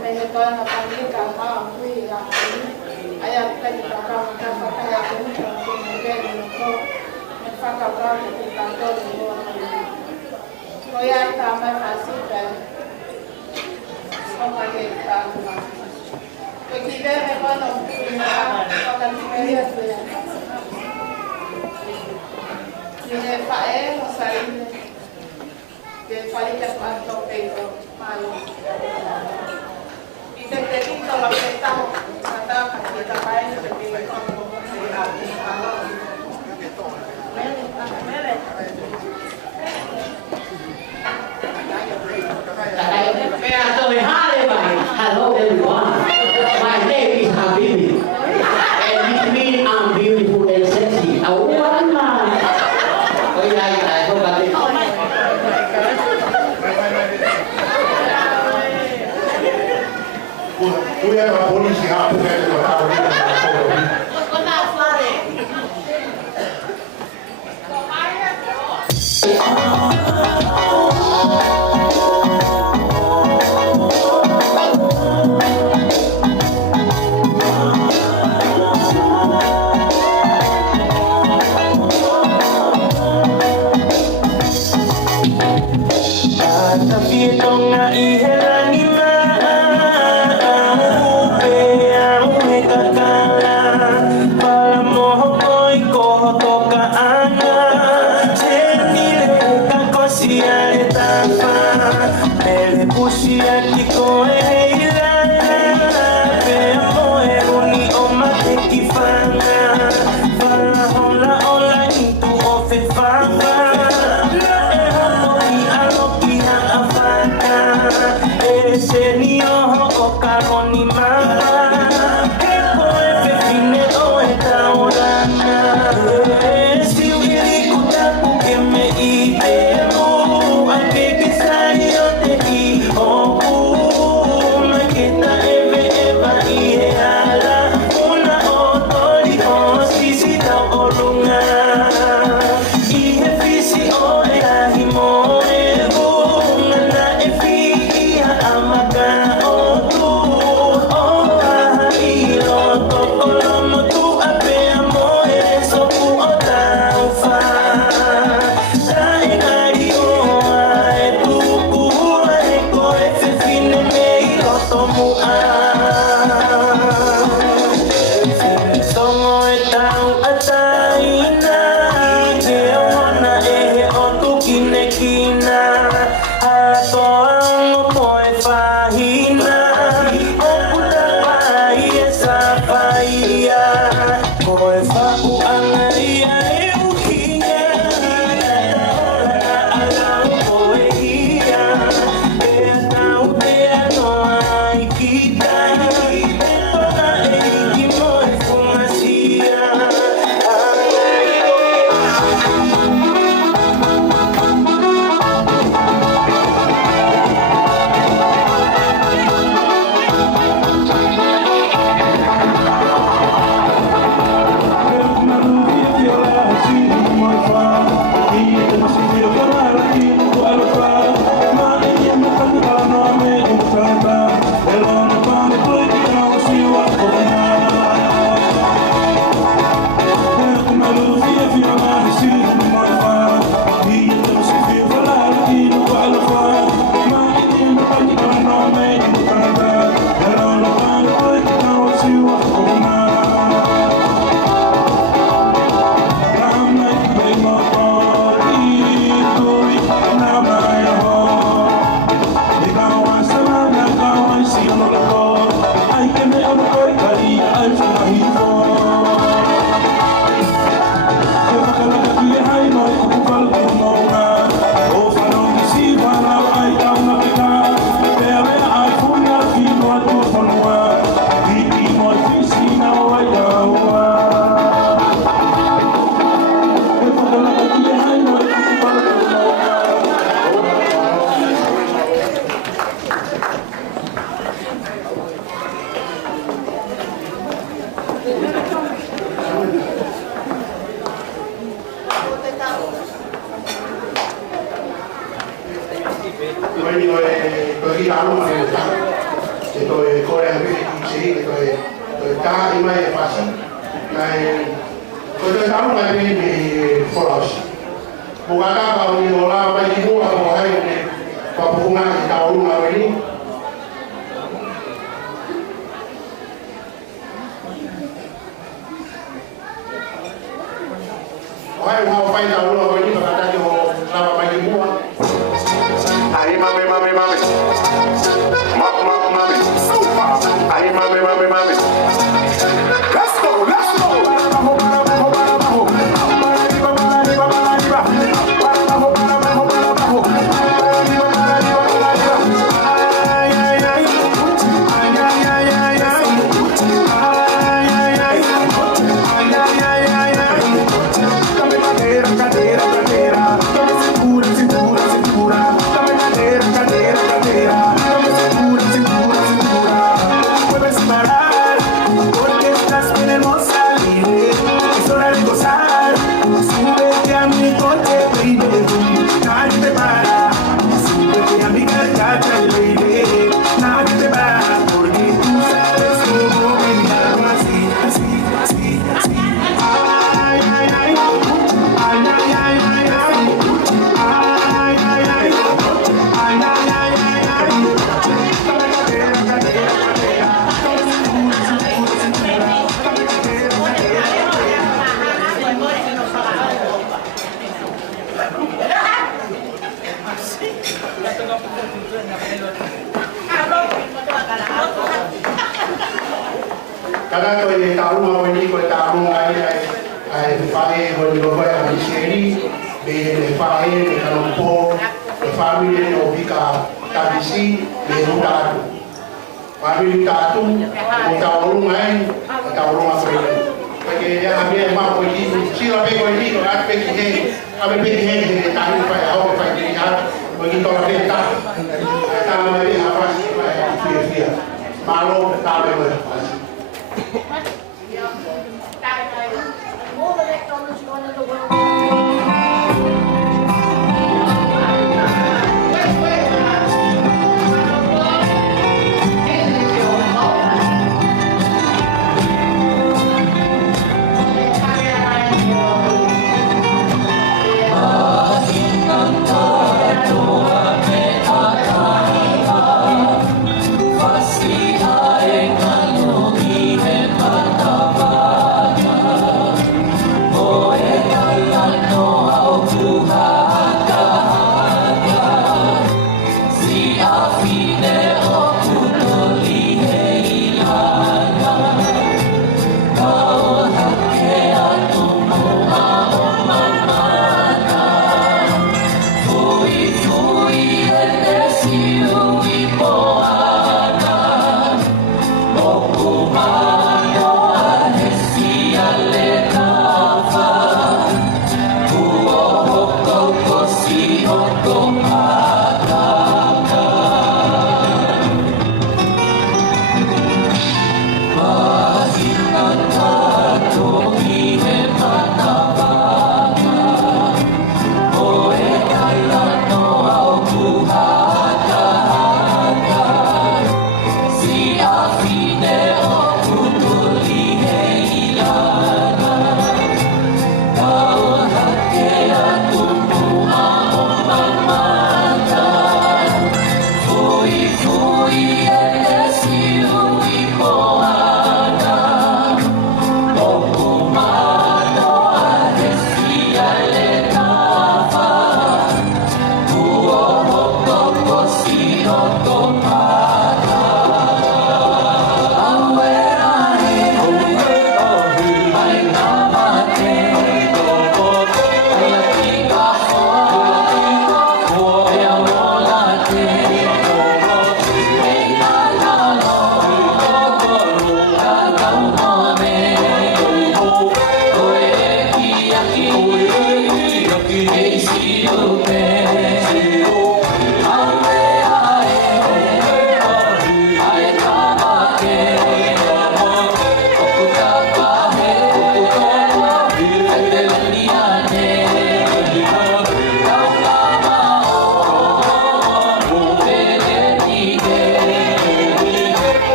may ko na pamilya ka ma kui ya ayat tadi ka kaya ko ni ko ko nagfaka ka kita to ko ya tama kasi ka so kaya ka ma ko kita me ko no pagkan media Ini Pak Rosaline, que parece cuánto peso malo. Y te digo lo que estamos tratando de tapar el pequeño Hello everyone, my name is Habibi, and this means I'm beautiful and sexy. Kuya na polisi hapo kaya kwa tao ni Oh, Bueno, tôi đi áo mà người ta thì tôi coi là cái gì thì tôi ta đi mai phát sinh này tôi áo mà đi follow bukan kalau di olah bagi buah buah ini papungan di tahun ini Wahai mau pai tahun ini berkata di lama bagi buah Ay, mami, mami, mami. Mami. Ay, mami, mami, mami. Let's go, let's go. Para abajo, para abajo, para abajo. Para arriba, para arriba, para arriba. Para abajo, para abajo, para abajo. Para arriba, para arriba, para arriba. Ay, ay, ay. Ay, ay, ay, ay, ay. Ay, ay, ay. Ay, ay, ay, ay, ay. Dame cadera, cadera, cadera. Dame cintura, cintura, cintura. Dame cadera, cadera, cadera. Dame cintura, cintura, cintura. No puedes parar, porque estás bien hermosa, libre. Es hora de gozar. Súbete a mi coche, baby. Nadie te para. Súbete a mi carcacha, baby. Nadie te para, porque tú sabes cómo brindarlo así, así, así, así. Ay, ay, ay. Ay, ay, ay, ay, ay. Ay, ay, ay. Ay, ay, ay, ay, ay. Dame cadera, cadera, cadera. Dame cintura, cintura, cintura. Dame cadera, cadera, cadera. Karena tôi tahu mau ini tôi tahu ai fai ho di roba a miseri be fai be kalompo be family no bika tabisi be rutatu family tatu tahu ngai tahu apa ini porque ya había más por aquí si la pego aquí con la pego que a ver pego que está en fai a o fai que ya porque toda la gente está más bien a fácil para fia malo está bien fácil Pasti ada yang akan mengirim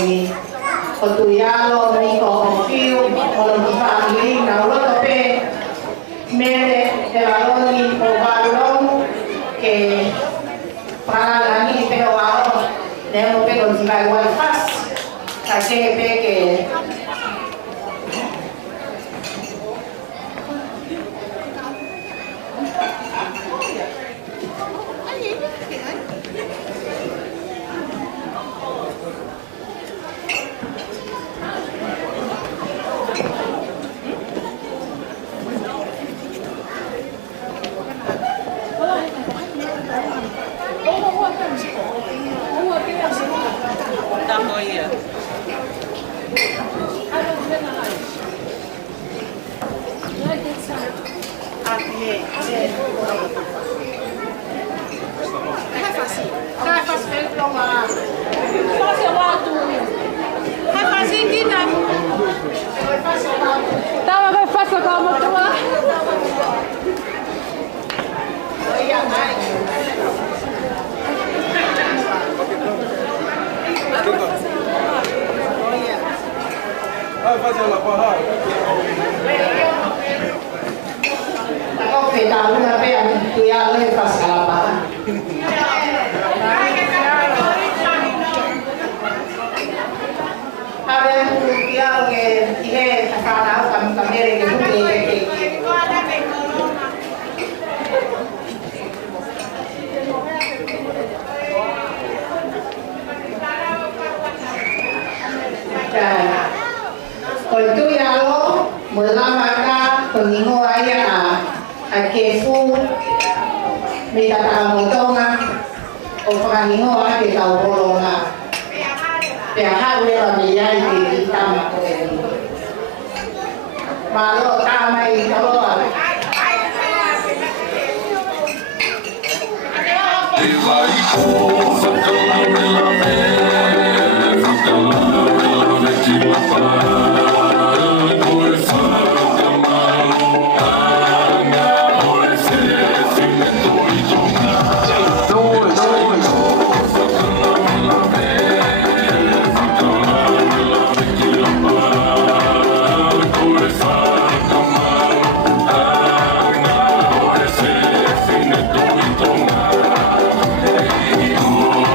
ni o tu yalo ni ko fiu o lo family na lo pe mere de valori o valor que para la ni pero ahora debo pe con si va igual fast así que Oh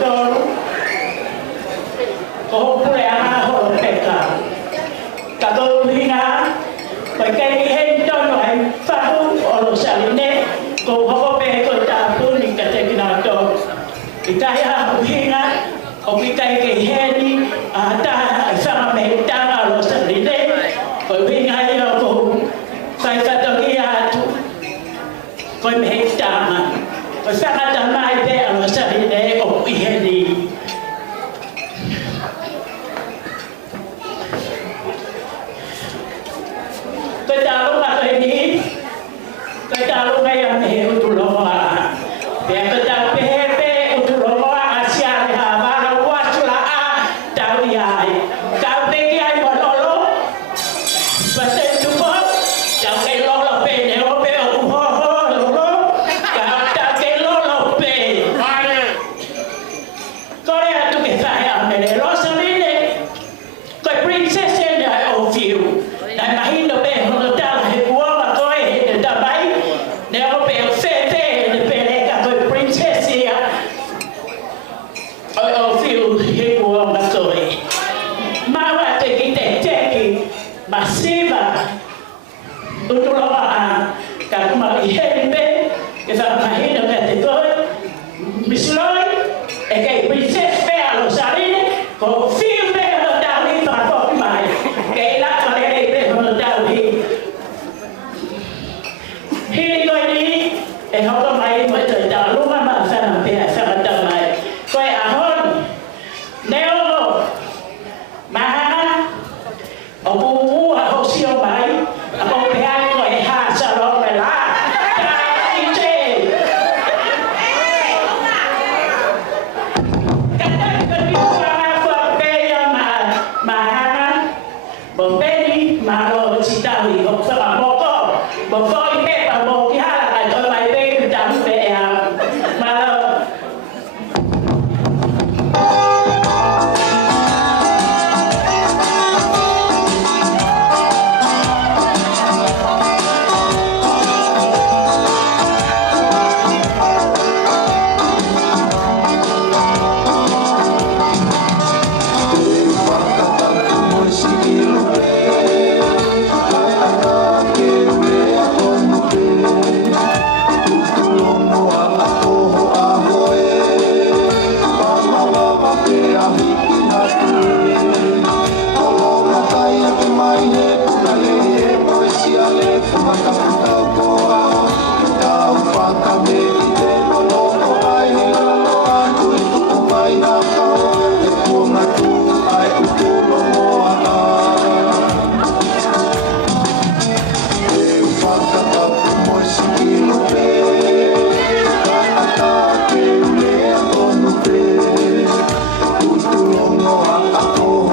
toro. Ko pure ana ho peka. Ka do hina. Ko kai hen tono ai fahu o lo saline. Ko ho pe ko ta puni ka te kina to. Itaya hina. O kai ke heni ata sama me tanga lo saline. Ko hina yo ko kai ka to ia tu. Ko me tanga. Ko saka ta mai te lo saline o heni. Aku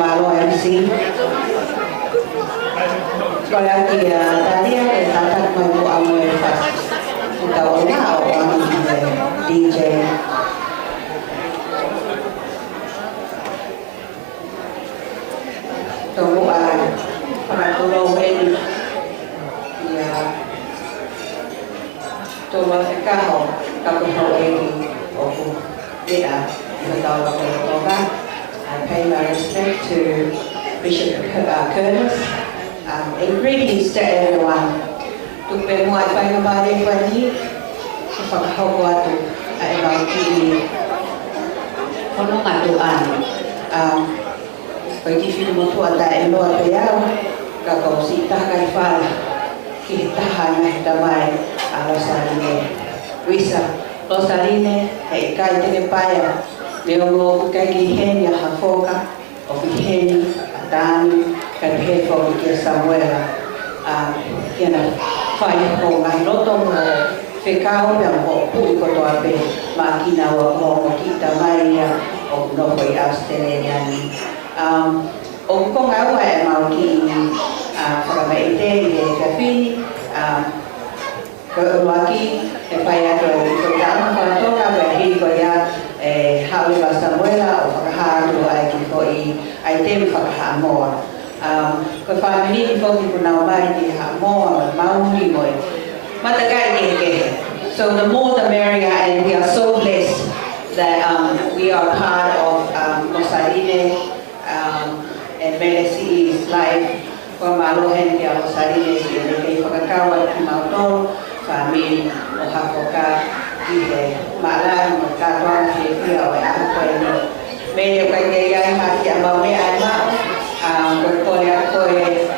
malo MC. Kaya kia tadi ada kata mau amoy pas kita orang DJ. Tunggu para pulau ini ya tunggu kau pulau ini aku tidak tahu apa. I pay my respect to Bishop Curtis. And greetings to everyone. Tupe mo ay pangabali pa ni pagkakawa to ay mga kini kono katuan. Pag-ifin mo po at ay mo at ayaw kakausita kay Fala kitahan na damay ang Rosaline. Wisa, Rosaline ay kay tinipaya leo mo kay Gihenya Hafoka o Gihenya Atani kan hefo ki Samuela kena fai ko ngai loto mo fekao ya mo pu ko to ape makina wa mo kita maria o no foi Australia ni o ko ngai wa e mau ki para mai te ye kafi ko waki e pai ato ko ya ma to ka ba hi ko ya hawe wa Samuela o ka ha ro ai ki ko I ai te fa ha mo ko family ko ki na mai ki ha mo mau ni mo matagai ke so the more the merrier and we are so blessed that we are part of Rosaline and Meleci's life ko malo hen ki Rosaline si ke pagkakawa ki mauto family o hapoka ki malan mo ka ron ki ki o ya ko ni me ko ke ya ma ki ama me ama berkorea koe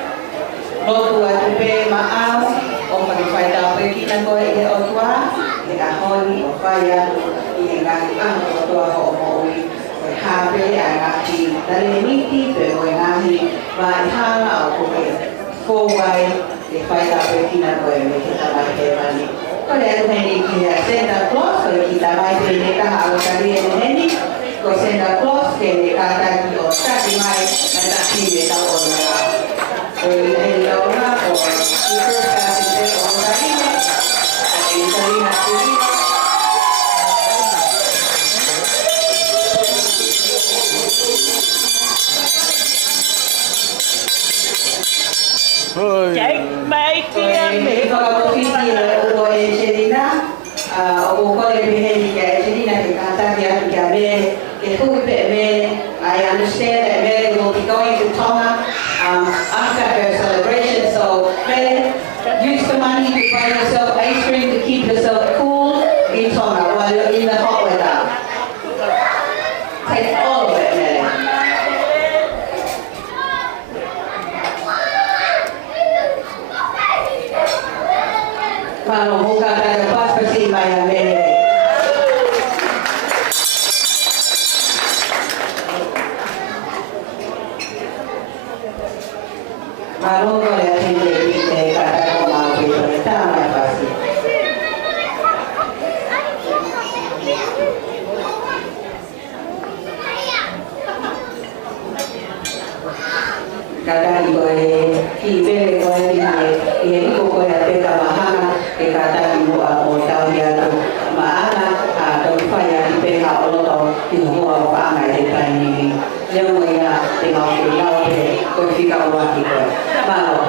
lotu atupe maau o pagfaida pe kita koe e otua e ahoni o faya i ngati o toa ho mo i hape agati dale miti pe o ngahi va hala o koe fowai e faida pe kita koe me kita mai te mani ko le atu heni ki Santa Claus o kita mai te ne ka ha o kari e heni ko Santa Claus ke ne ka ta ki o tati mai Aquí me está el aula o super casi de Rosaline, Rosaline chạy bay kia me có ofisi o Angelina o ko le beheni ya Angelina ke kata dia ke ame ke hupe me I understand that Mary will be going to Tonga after her celebration, so Mary, use the money to buy yourself ice cream to keep yourself cool in Tonga while you're in the hot weather. Take all of it, Mary. Paano mo ka tayo paspasi maya Mary? Malo ko ya hindi kita kata ko mga tama pasti. Kata ko kibe ko ni ko ya peka mahana ke kata mo o tao ya maana to faya peka o lo to mo pa ngai ta ni yang mo ya tengok ko lao ko fika o wa ko malo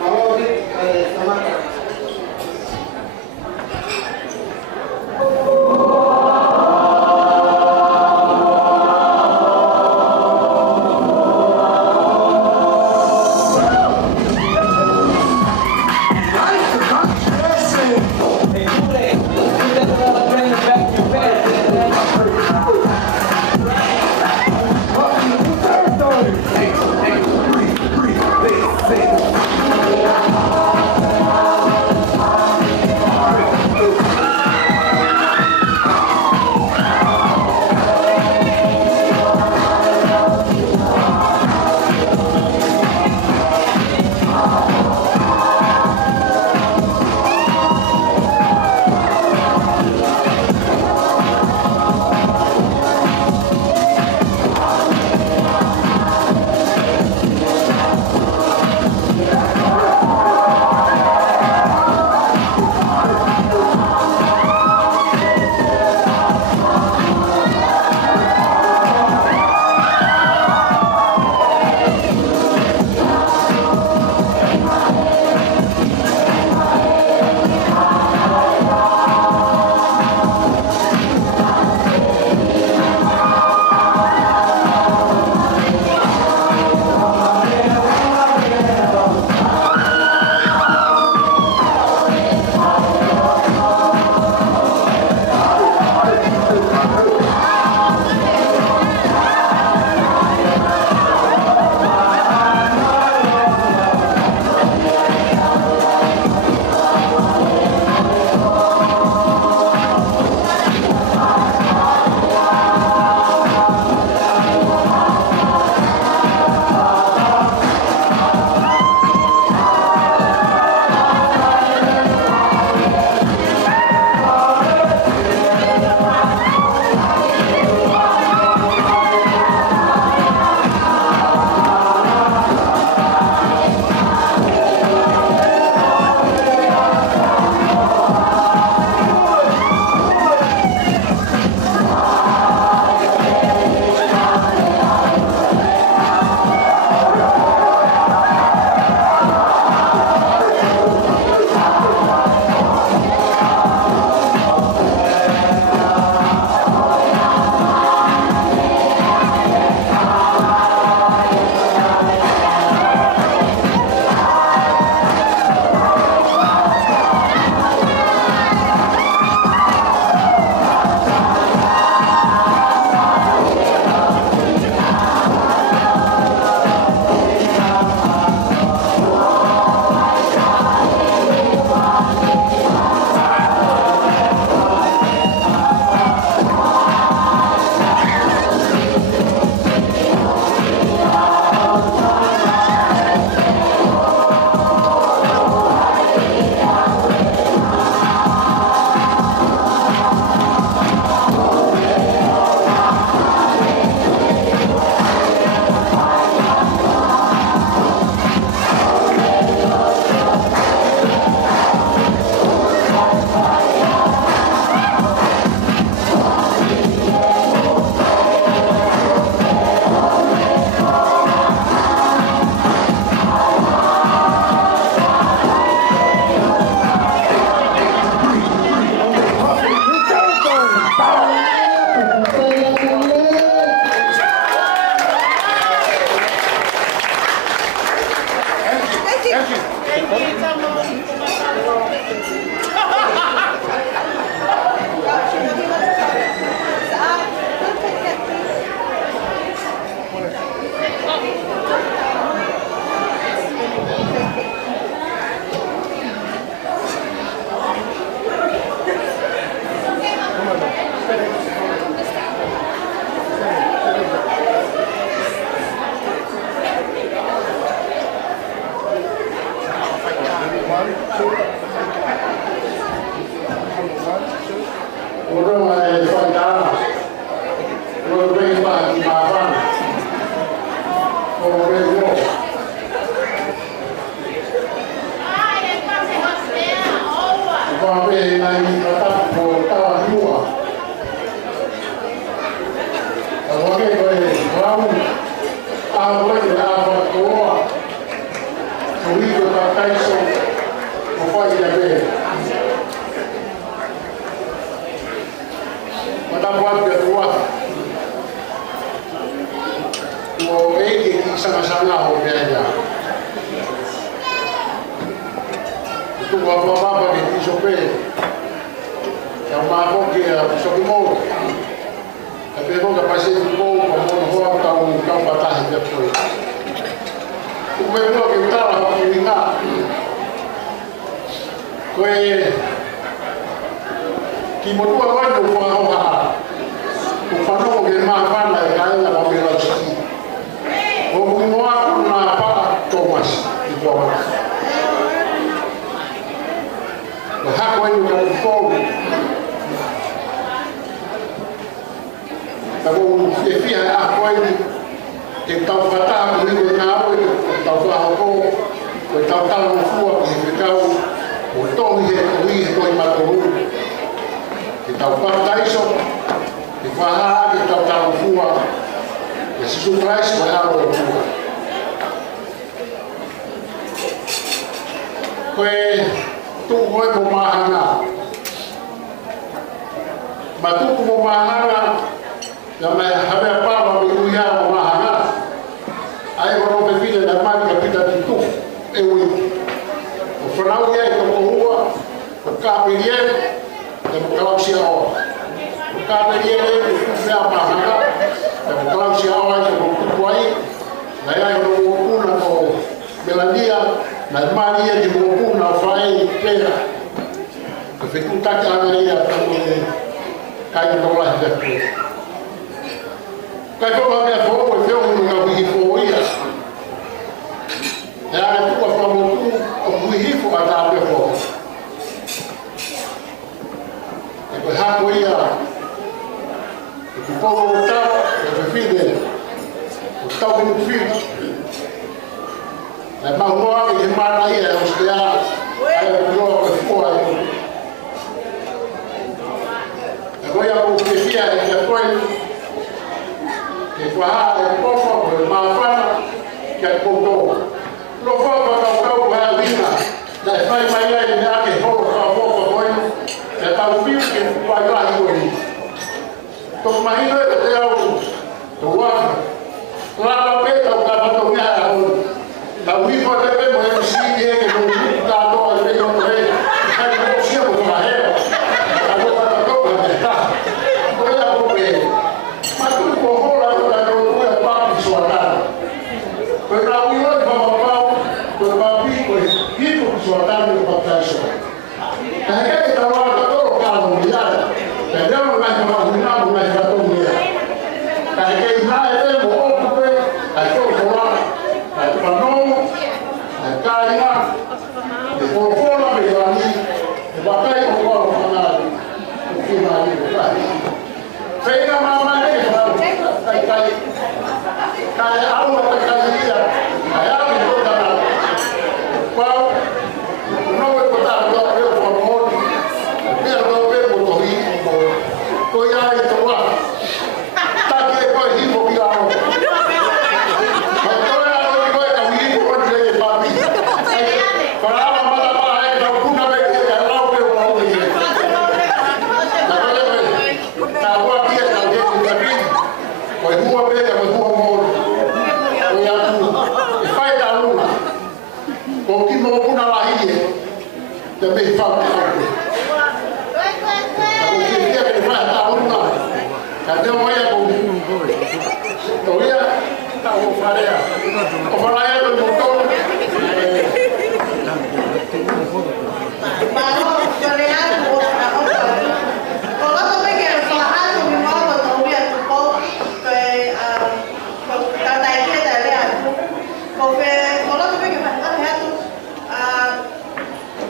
Rồi,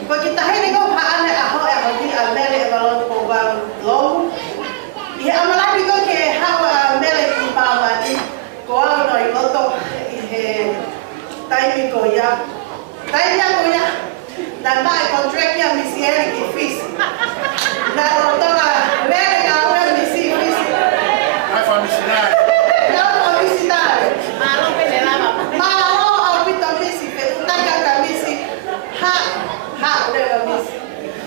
Porque ya. Tai ya kuya. Dan mai contract ya misieri ki fis. Na rotonga mere ka wa misi fis. Ai fa missionário. Na fa visitare. Malo pele lava. Malo au pito misi pe utaka ka misi. Ha de la misi.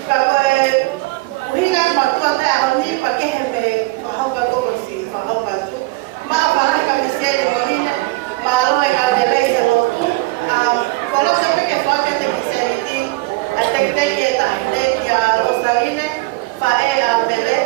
Ka uhinga matua ta oni pa ke hebe pa ka ko si pa ka tu. Ma pa ka misieri molina. Malo e ka de lei se lo tu. Kalau sampai ke foto de misieri tek-tek ya tahde ya Rosaline fae a bele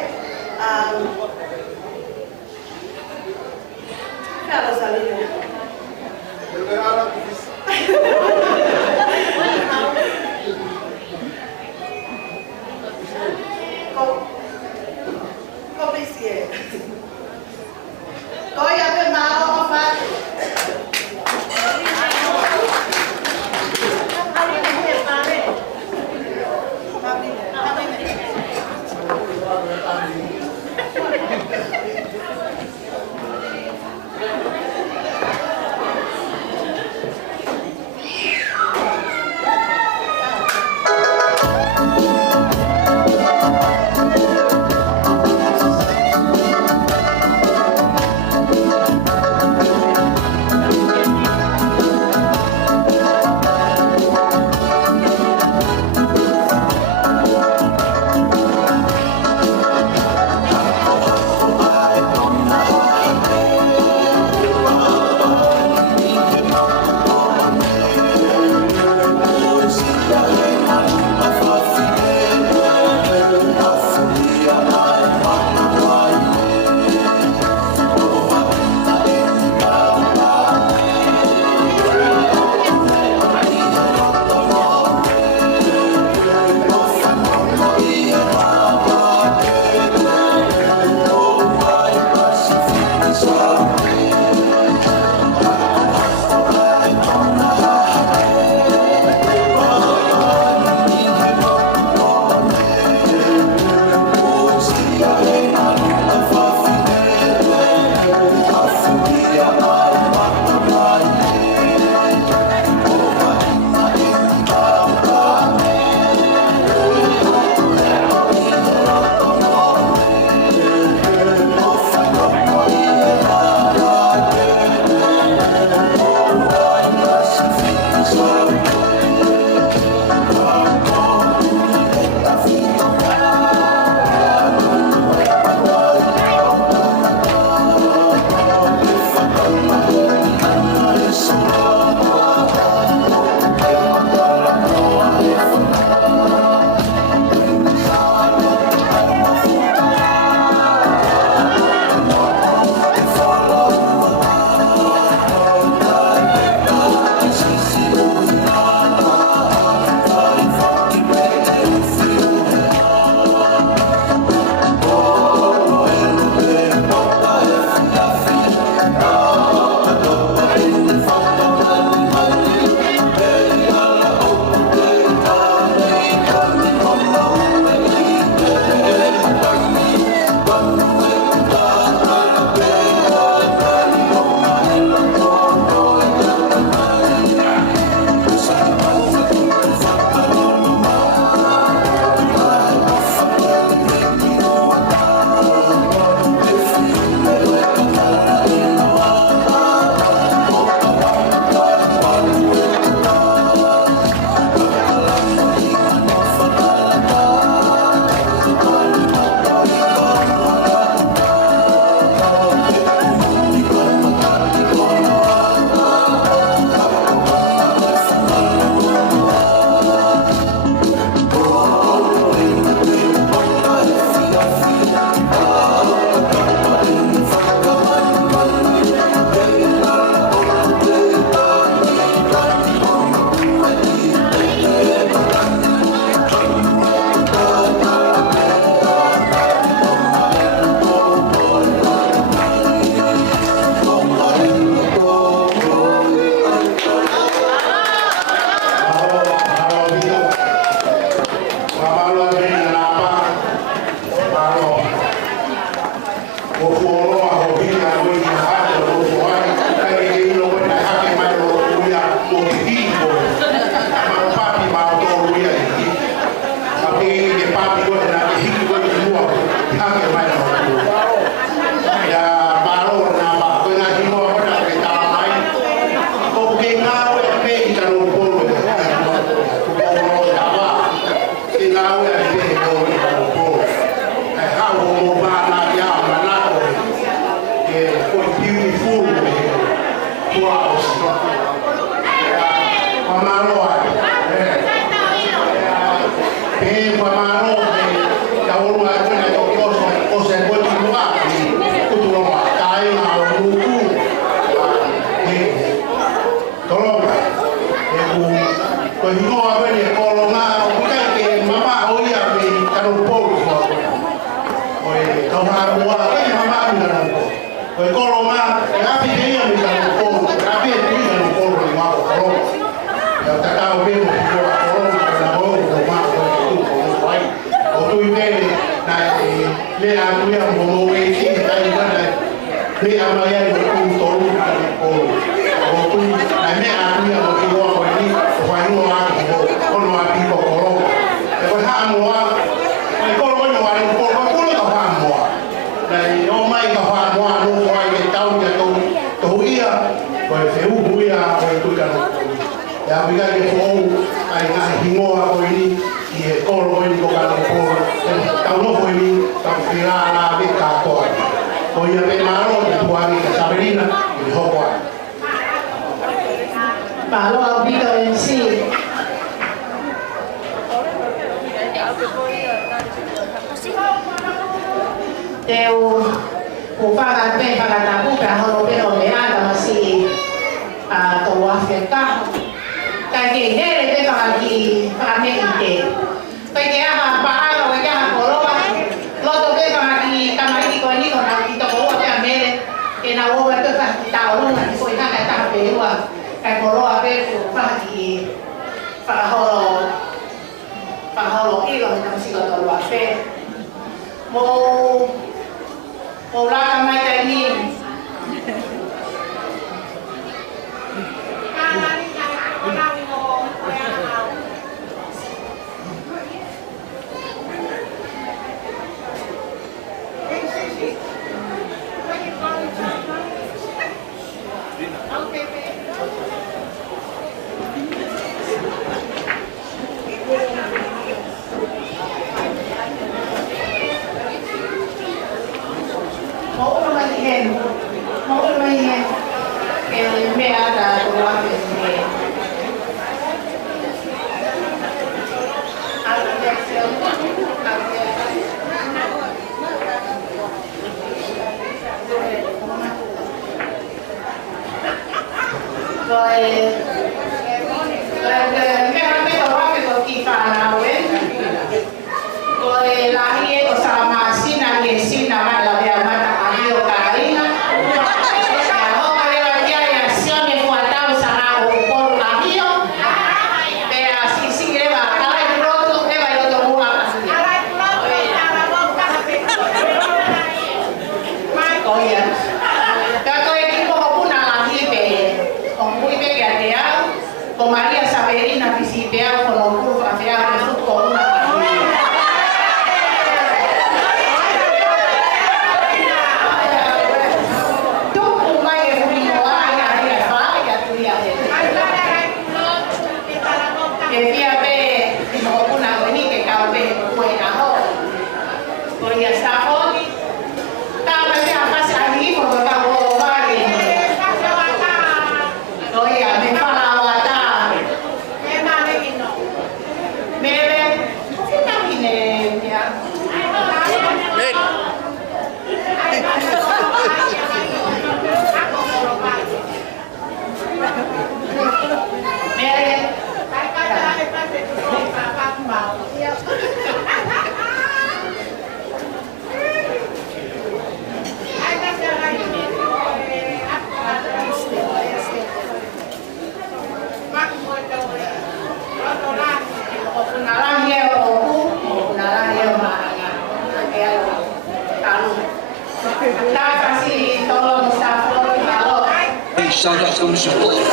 Shout out to Michelle.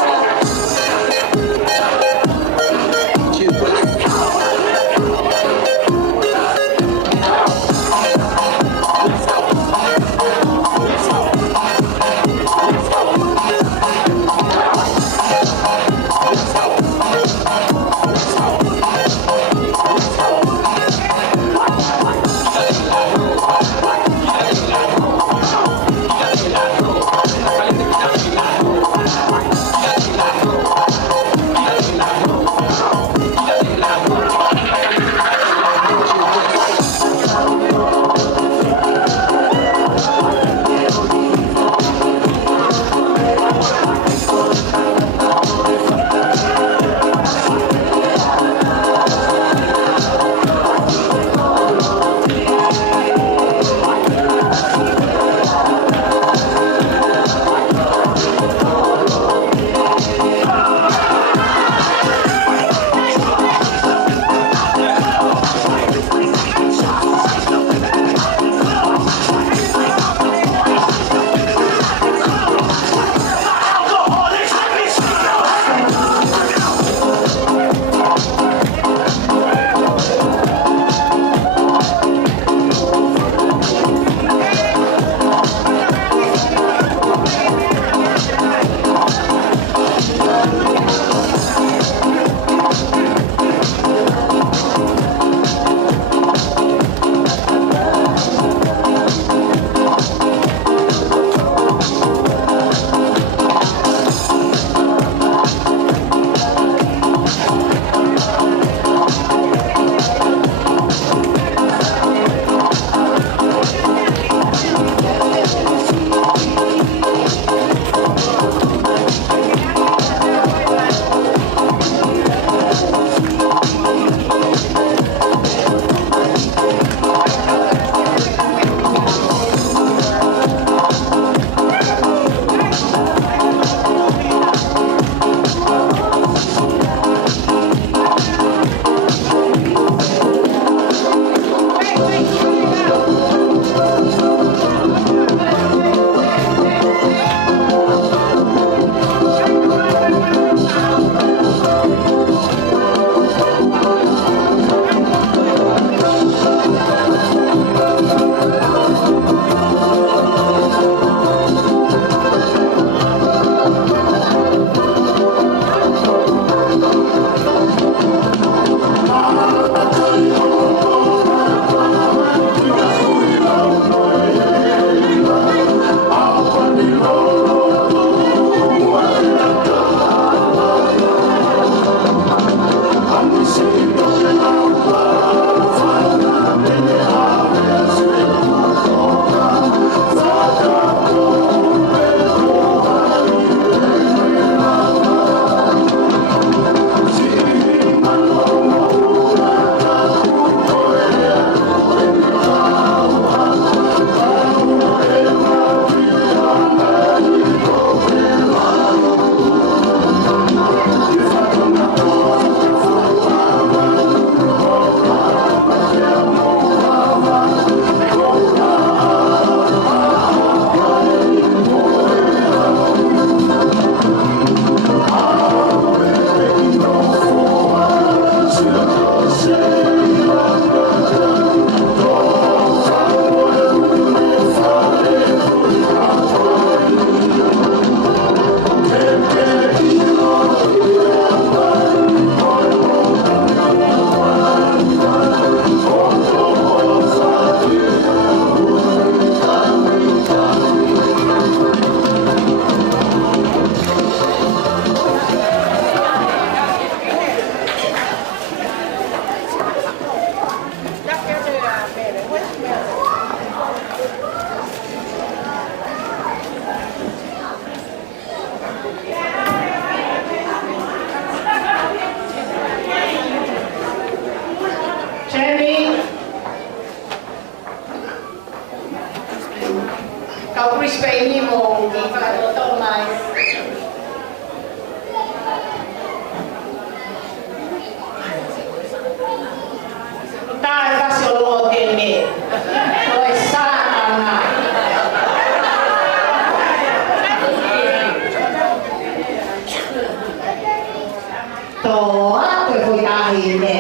koe hoi ahi ne.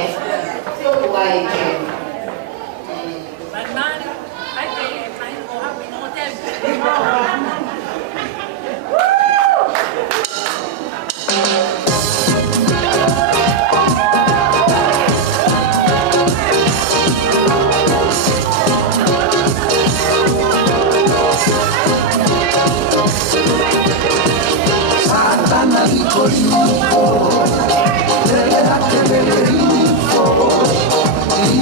Tōku ai ke. Satana dijo el hijo, de verdad que me dijo, y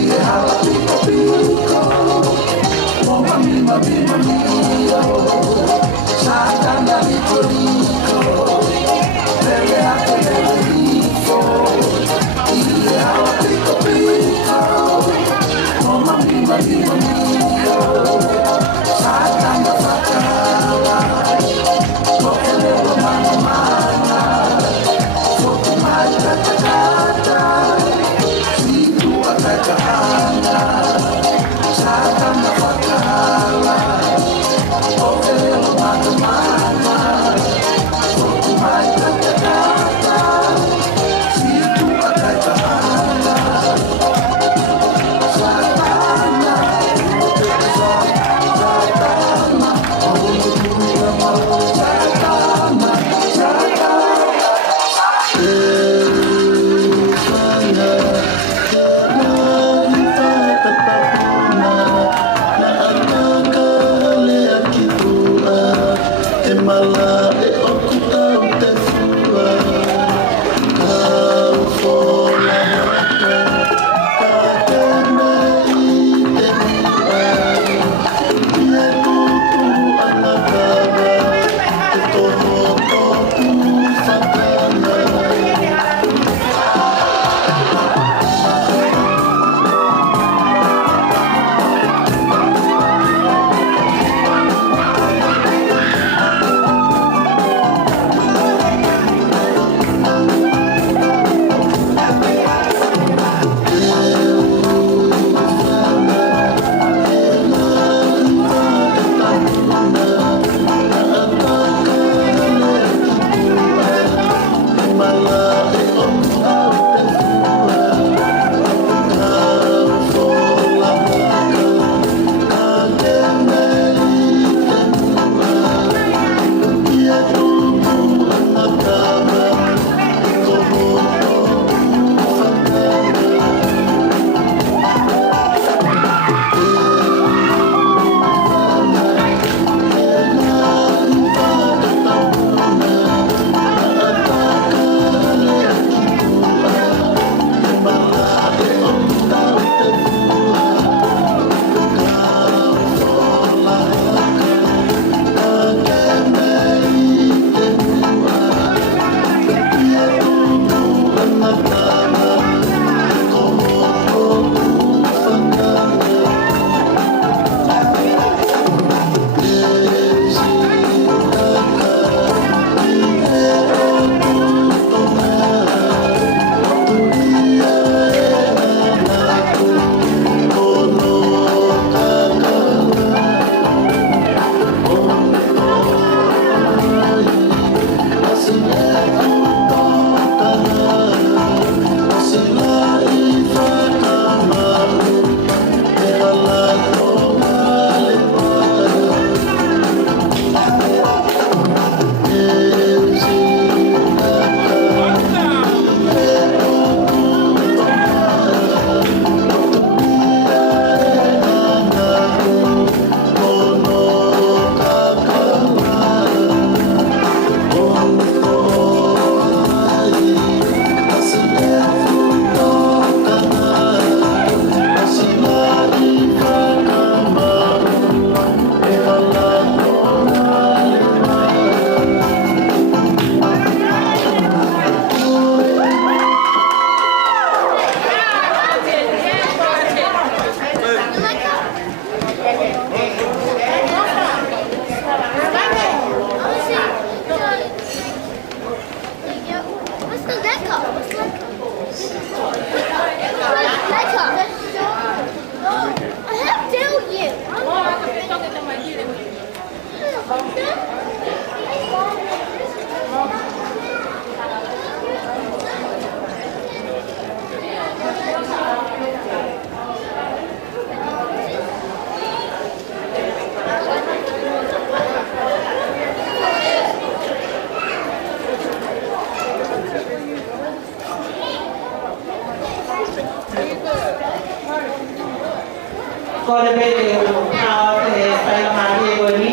Kole bele au te whaila mahi koe ni.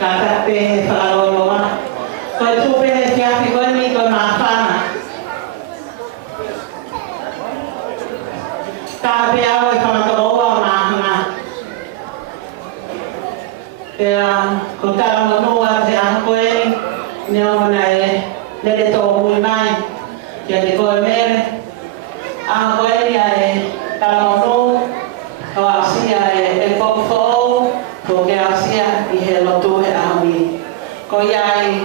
Ka tape whakaroa. Koe tupe he whiawhi koe ni koe maa whana. Ka pe au e whamakaroa o maa hanga. Pea ko tara monua te aha koe ni. Neo mana e lele tō hui mai. Kia te koe mere. Aha koe ni a e tara monua. Ko asia e kofo ko ke asia I he lotu he ahui. Ko iai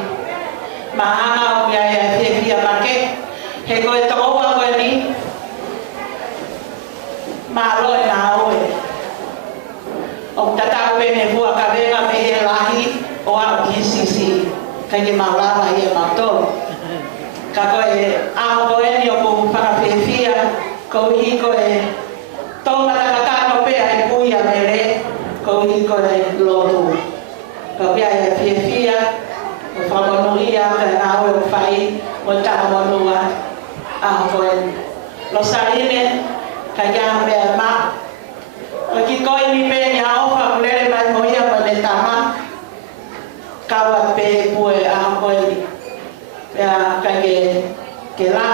maanga o iai e whiawhia make. He koe tokoa koe ni. Māloe nā oe. O tatau e me hua ka venga me he lahi o au ki sisi. Kai ke maulawa I e matoro. Ka koe ao koe ni o ku whakawhiawhia. Ko hi koe tō matakatano pea e kuia mere. Ko hi koe lotu. Ka pia e whiawhia. O whakamonuia ka nā oe o whai. Mo taha monua. Ao koe. Lo sarine. Ka ia mea ma. Ko ki koe ni pe ni haofa kulere mai moia ma le tama. Kawa pe pue a koe ni. Pea ka ke la.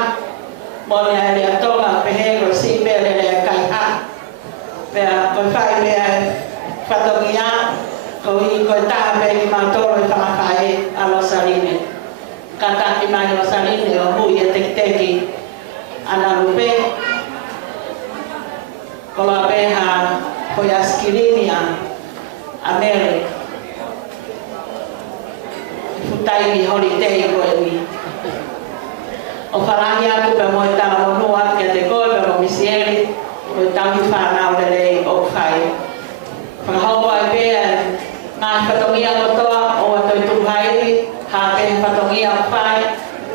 Mo ni a rea tonga pe he ko si pe le rea kai ha. Pea koe whai mea whatongia. Ko I koe taha pe ni mautoro I whamawhae a Losarine. Ka taki mai Losarine o hui e teki ana rupe. Ko la peha koe askirinia a mere. Futai ni holiday koe ni. O whalahi atu pe moe tala monua ke te koe pe mo misieri. Koe tahi whanau lelei o whai. Whakahoko ai pea ngā whatongia kotoa o atoi tuhairi. Ha pe whatongia o whai.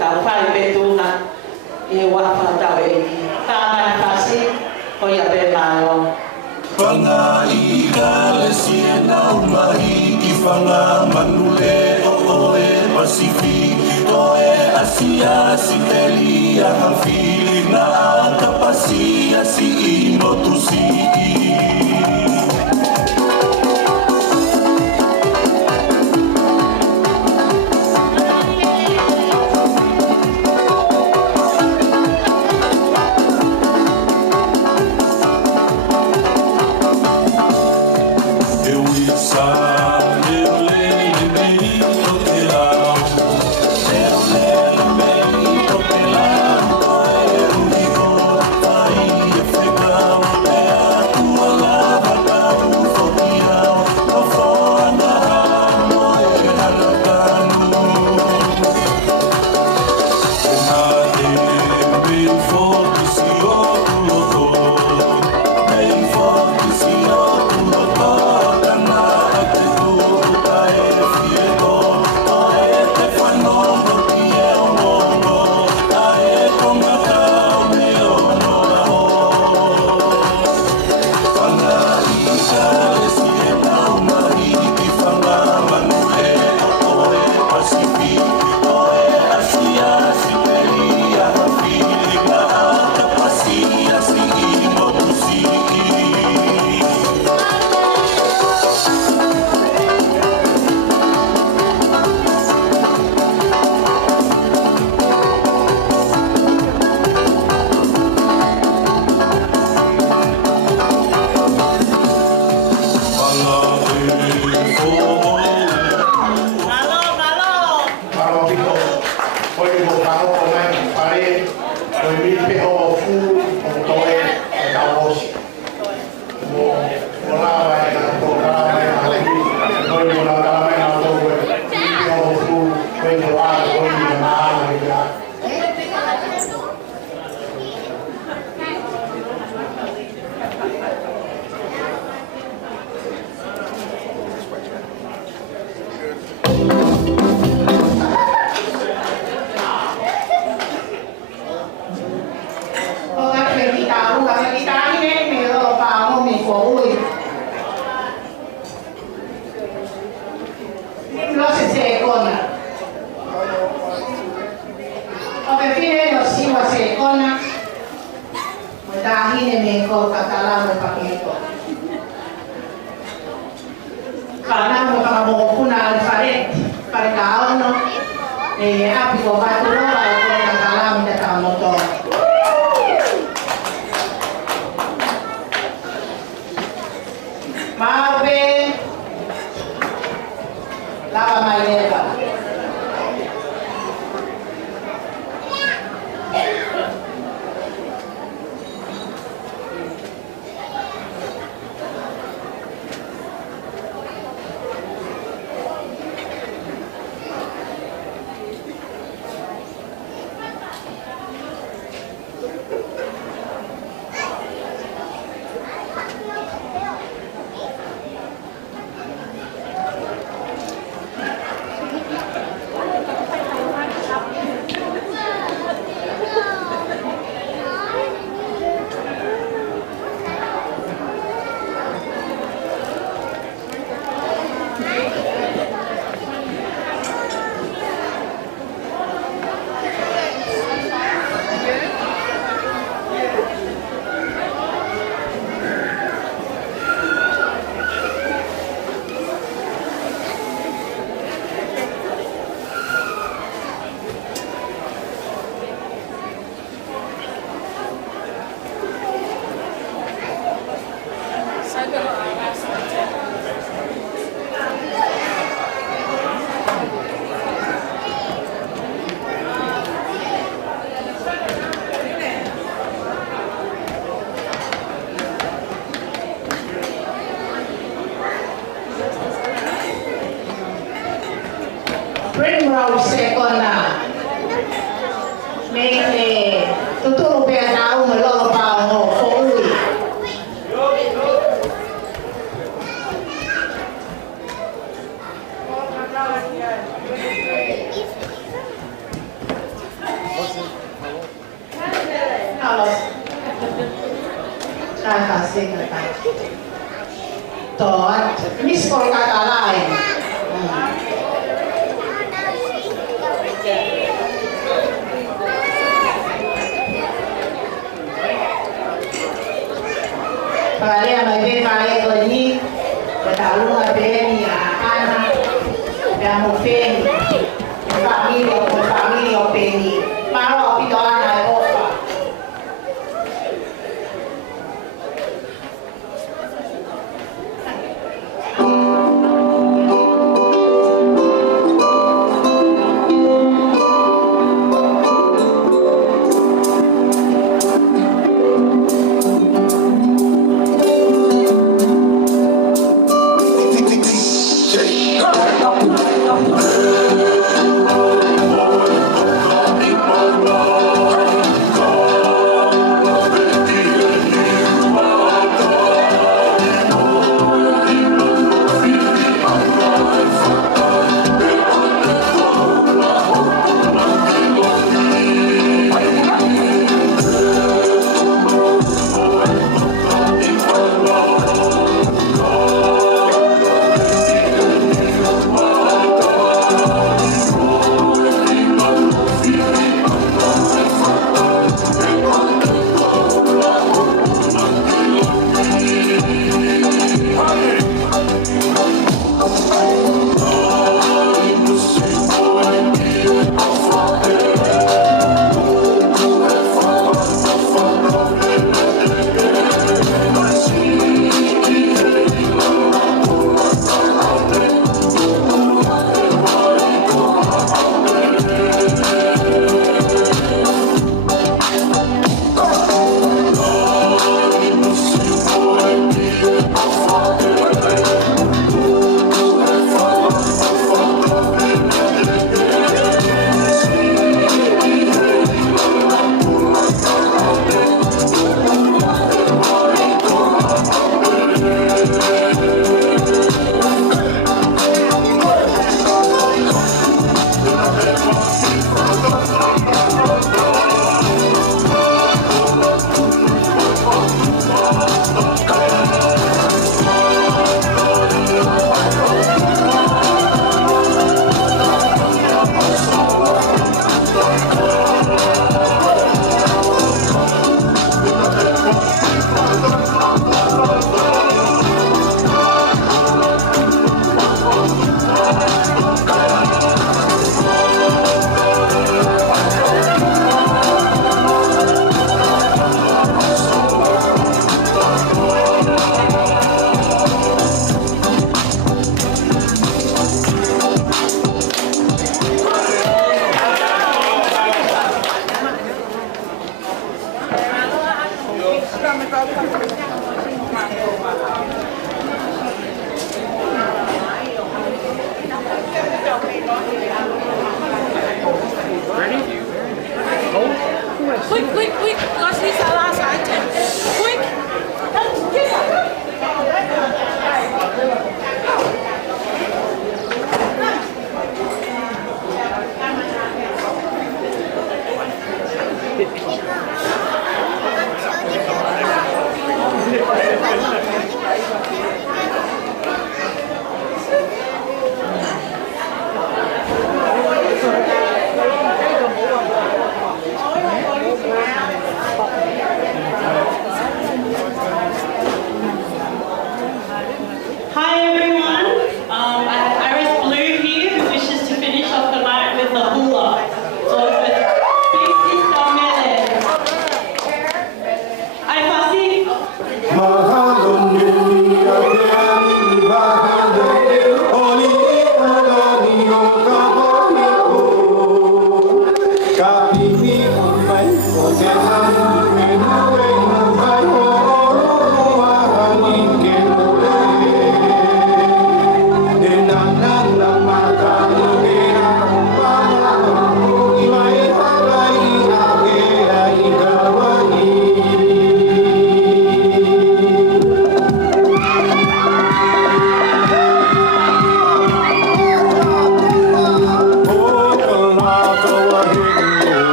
Tau whai pe tūna. I wafa tau e ni. Tāmai whasi. Koia pe mai o. Whanga I kale siena umahi I whanga manule o oe Pasifi Oe asia si teli a hawhi Na kapasia si I motusi Dahine me ko katala mo pakito. Ana mo ka mo kuna alfaret para kaon no. Api ko ba to ba ko na kalam ta ta mo to. Mabe lava maleva. Primrose second may tuturo pa na umalo pa mo fully. Halos kakasih kata tot miss call kata lain. Pare amai pare koni betalu abeni anak dan mufeni family openi maro pitoana ofa Hey! Quick, quick, quick, because he's the last item. Quick! Hi everyone, I have Iris Blue here who wishes to finish off the night with the hula. So it's with Big Sister Mele. Ai Fasi.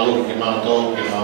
Malu ke mau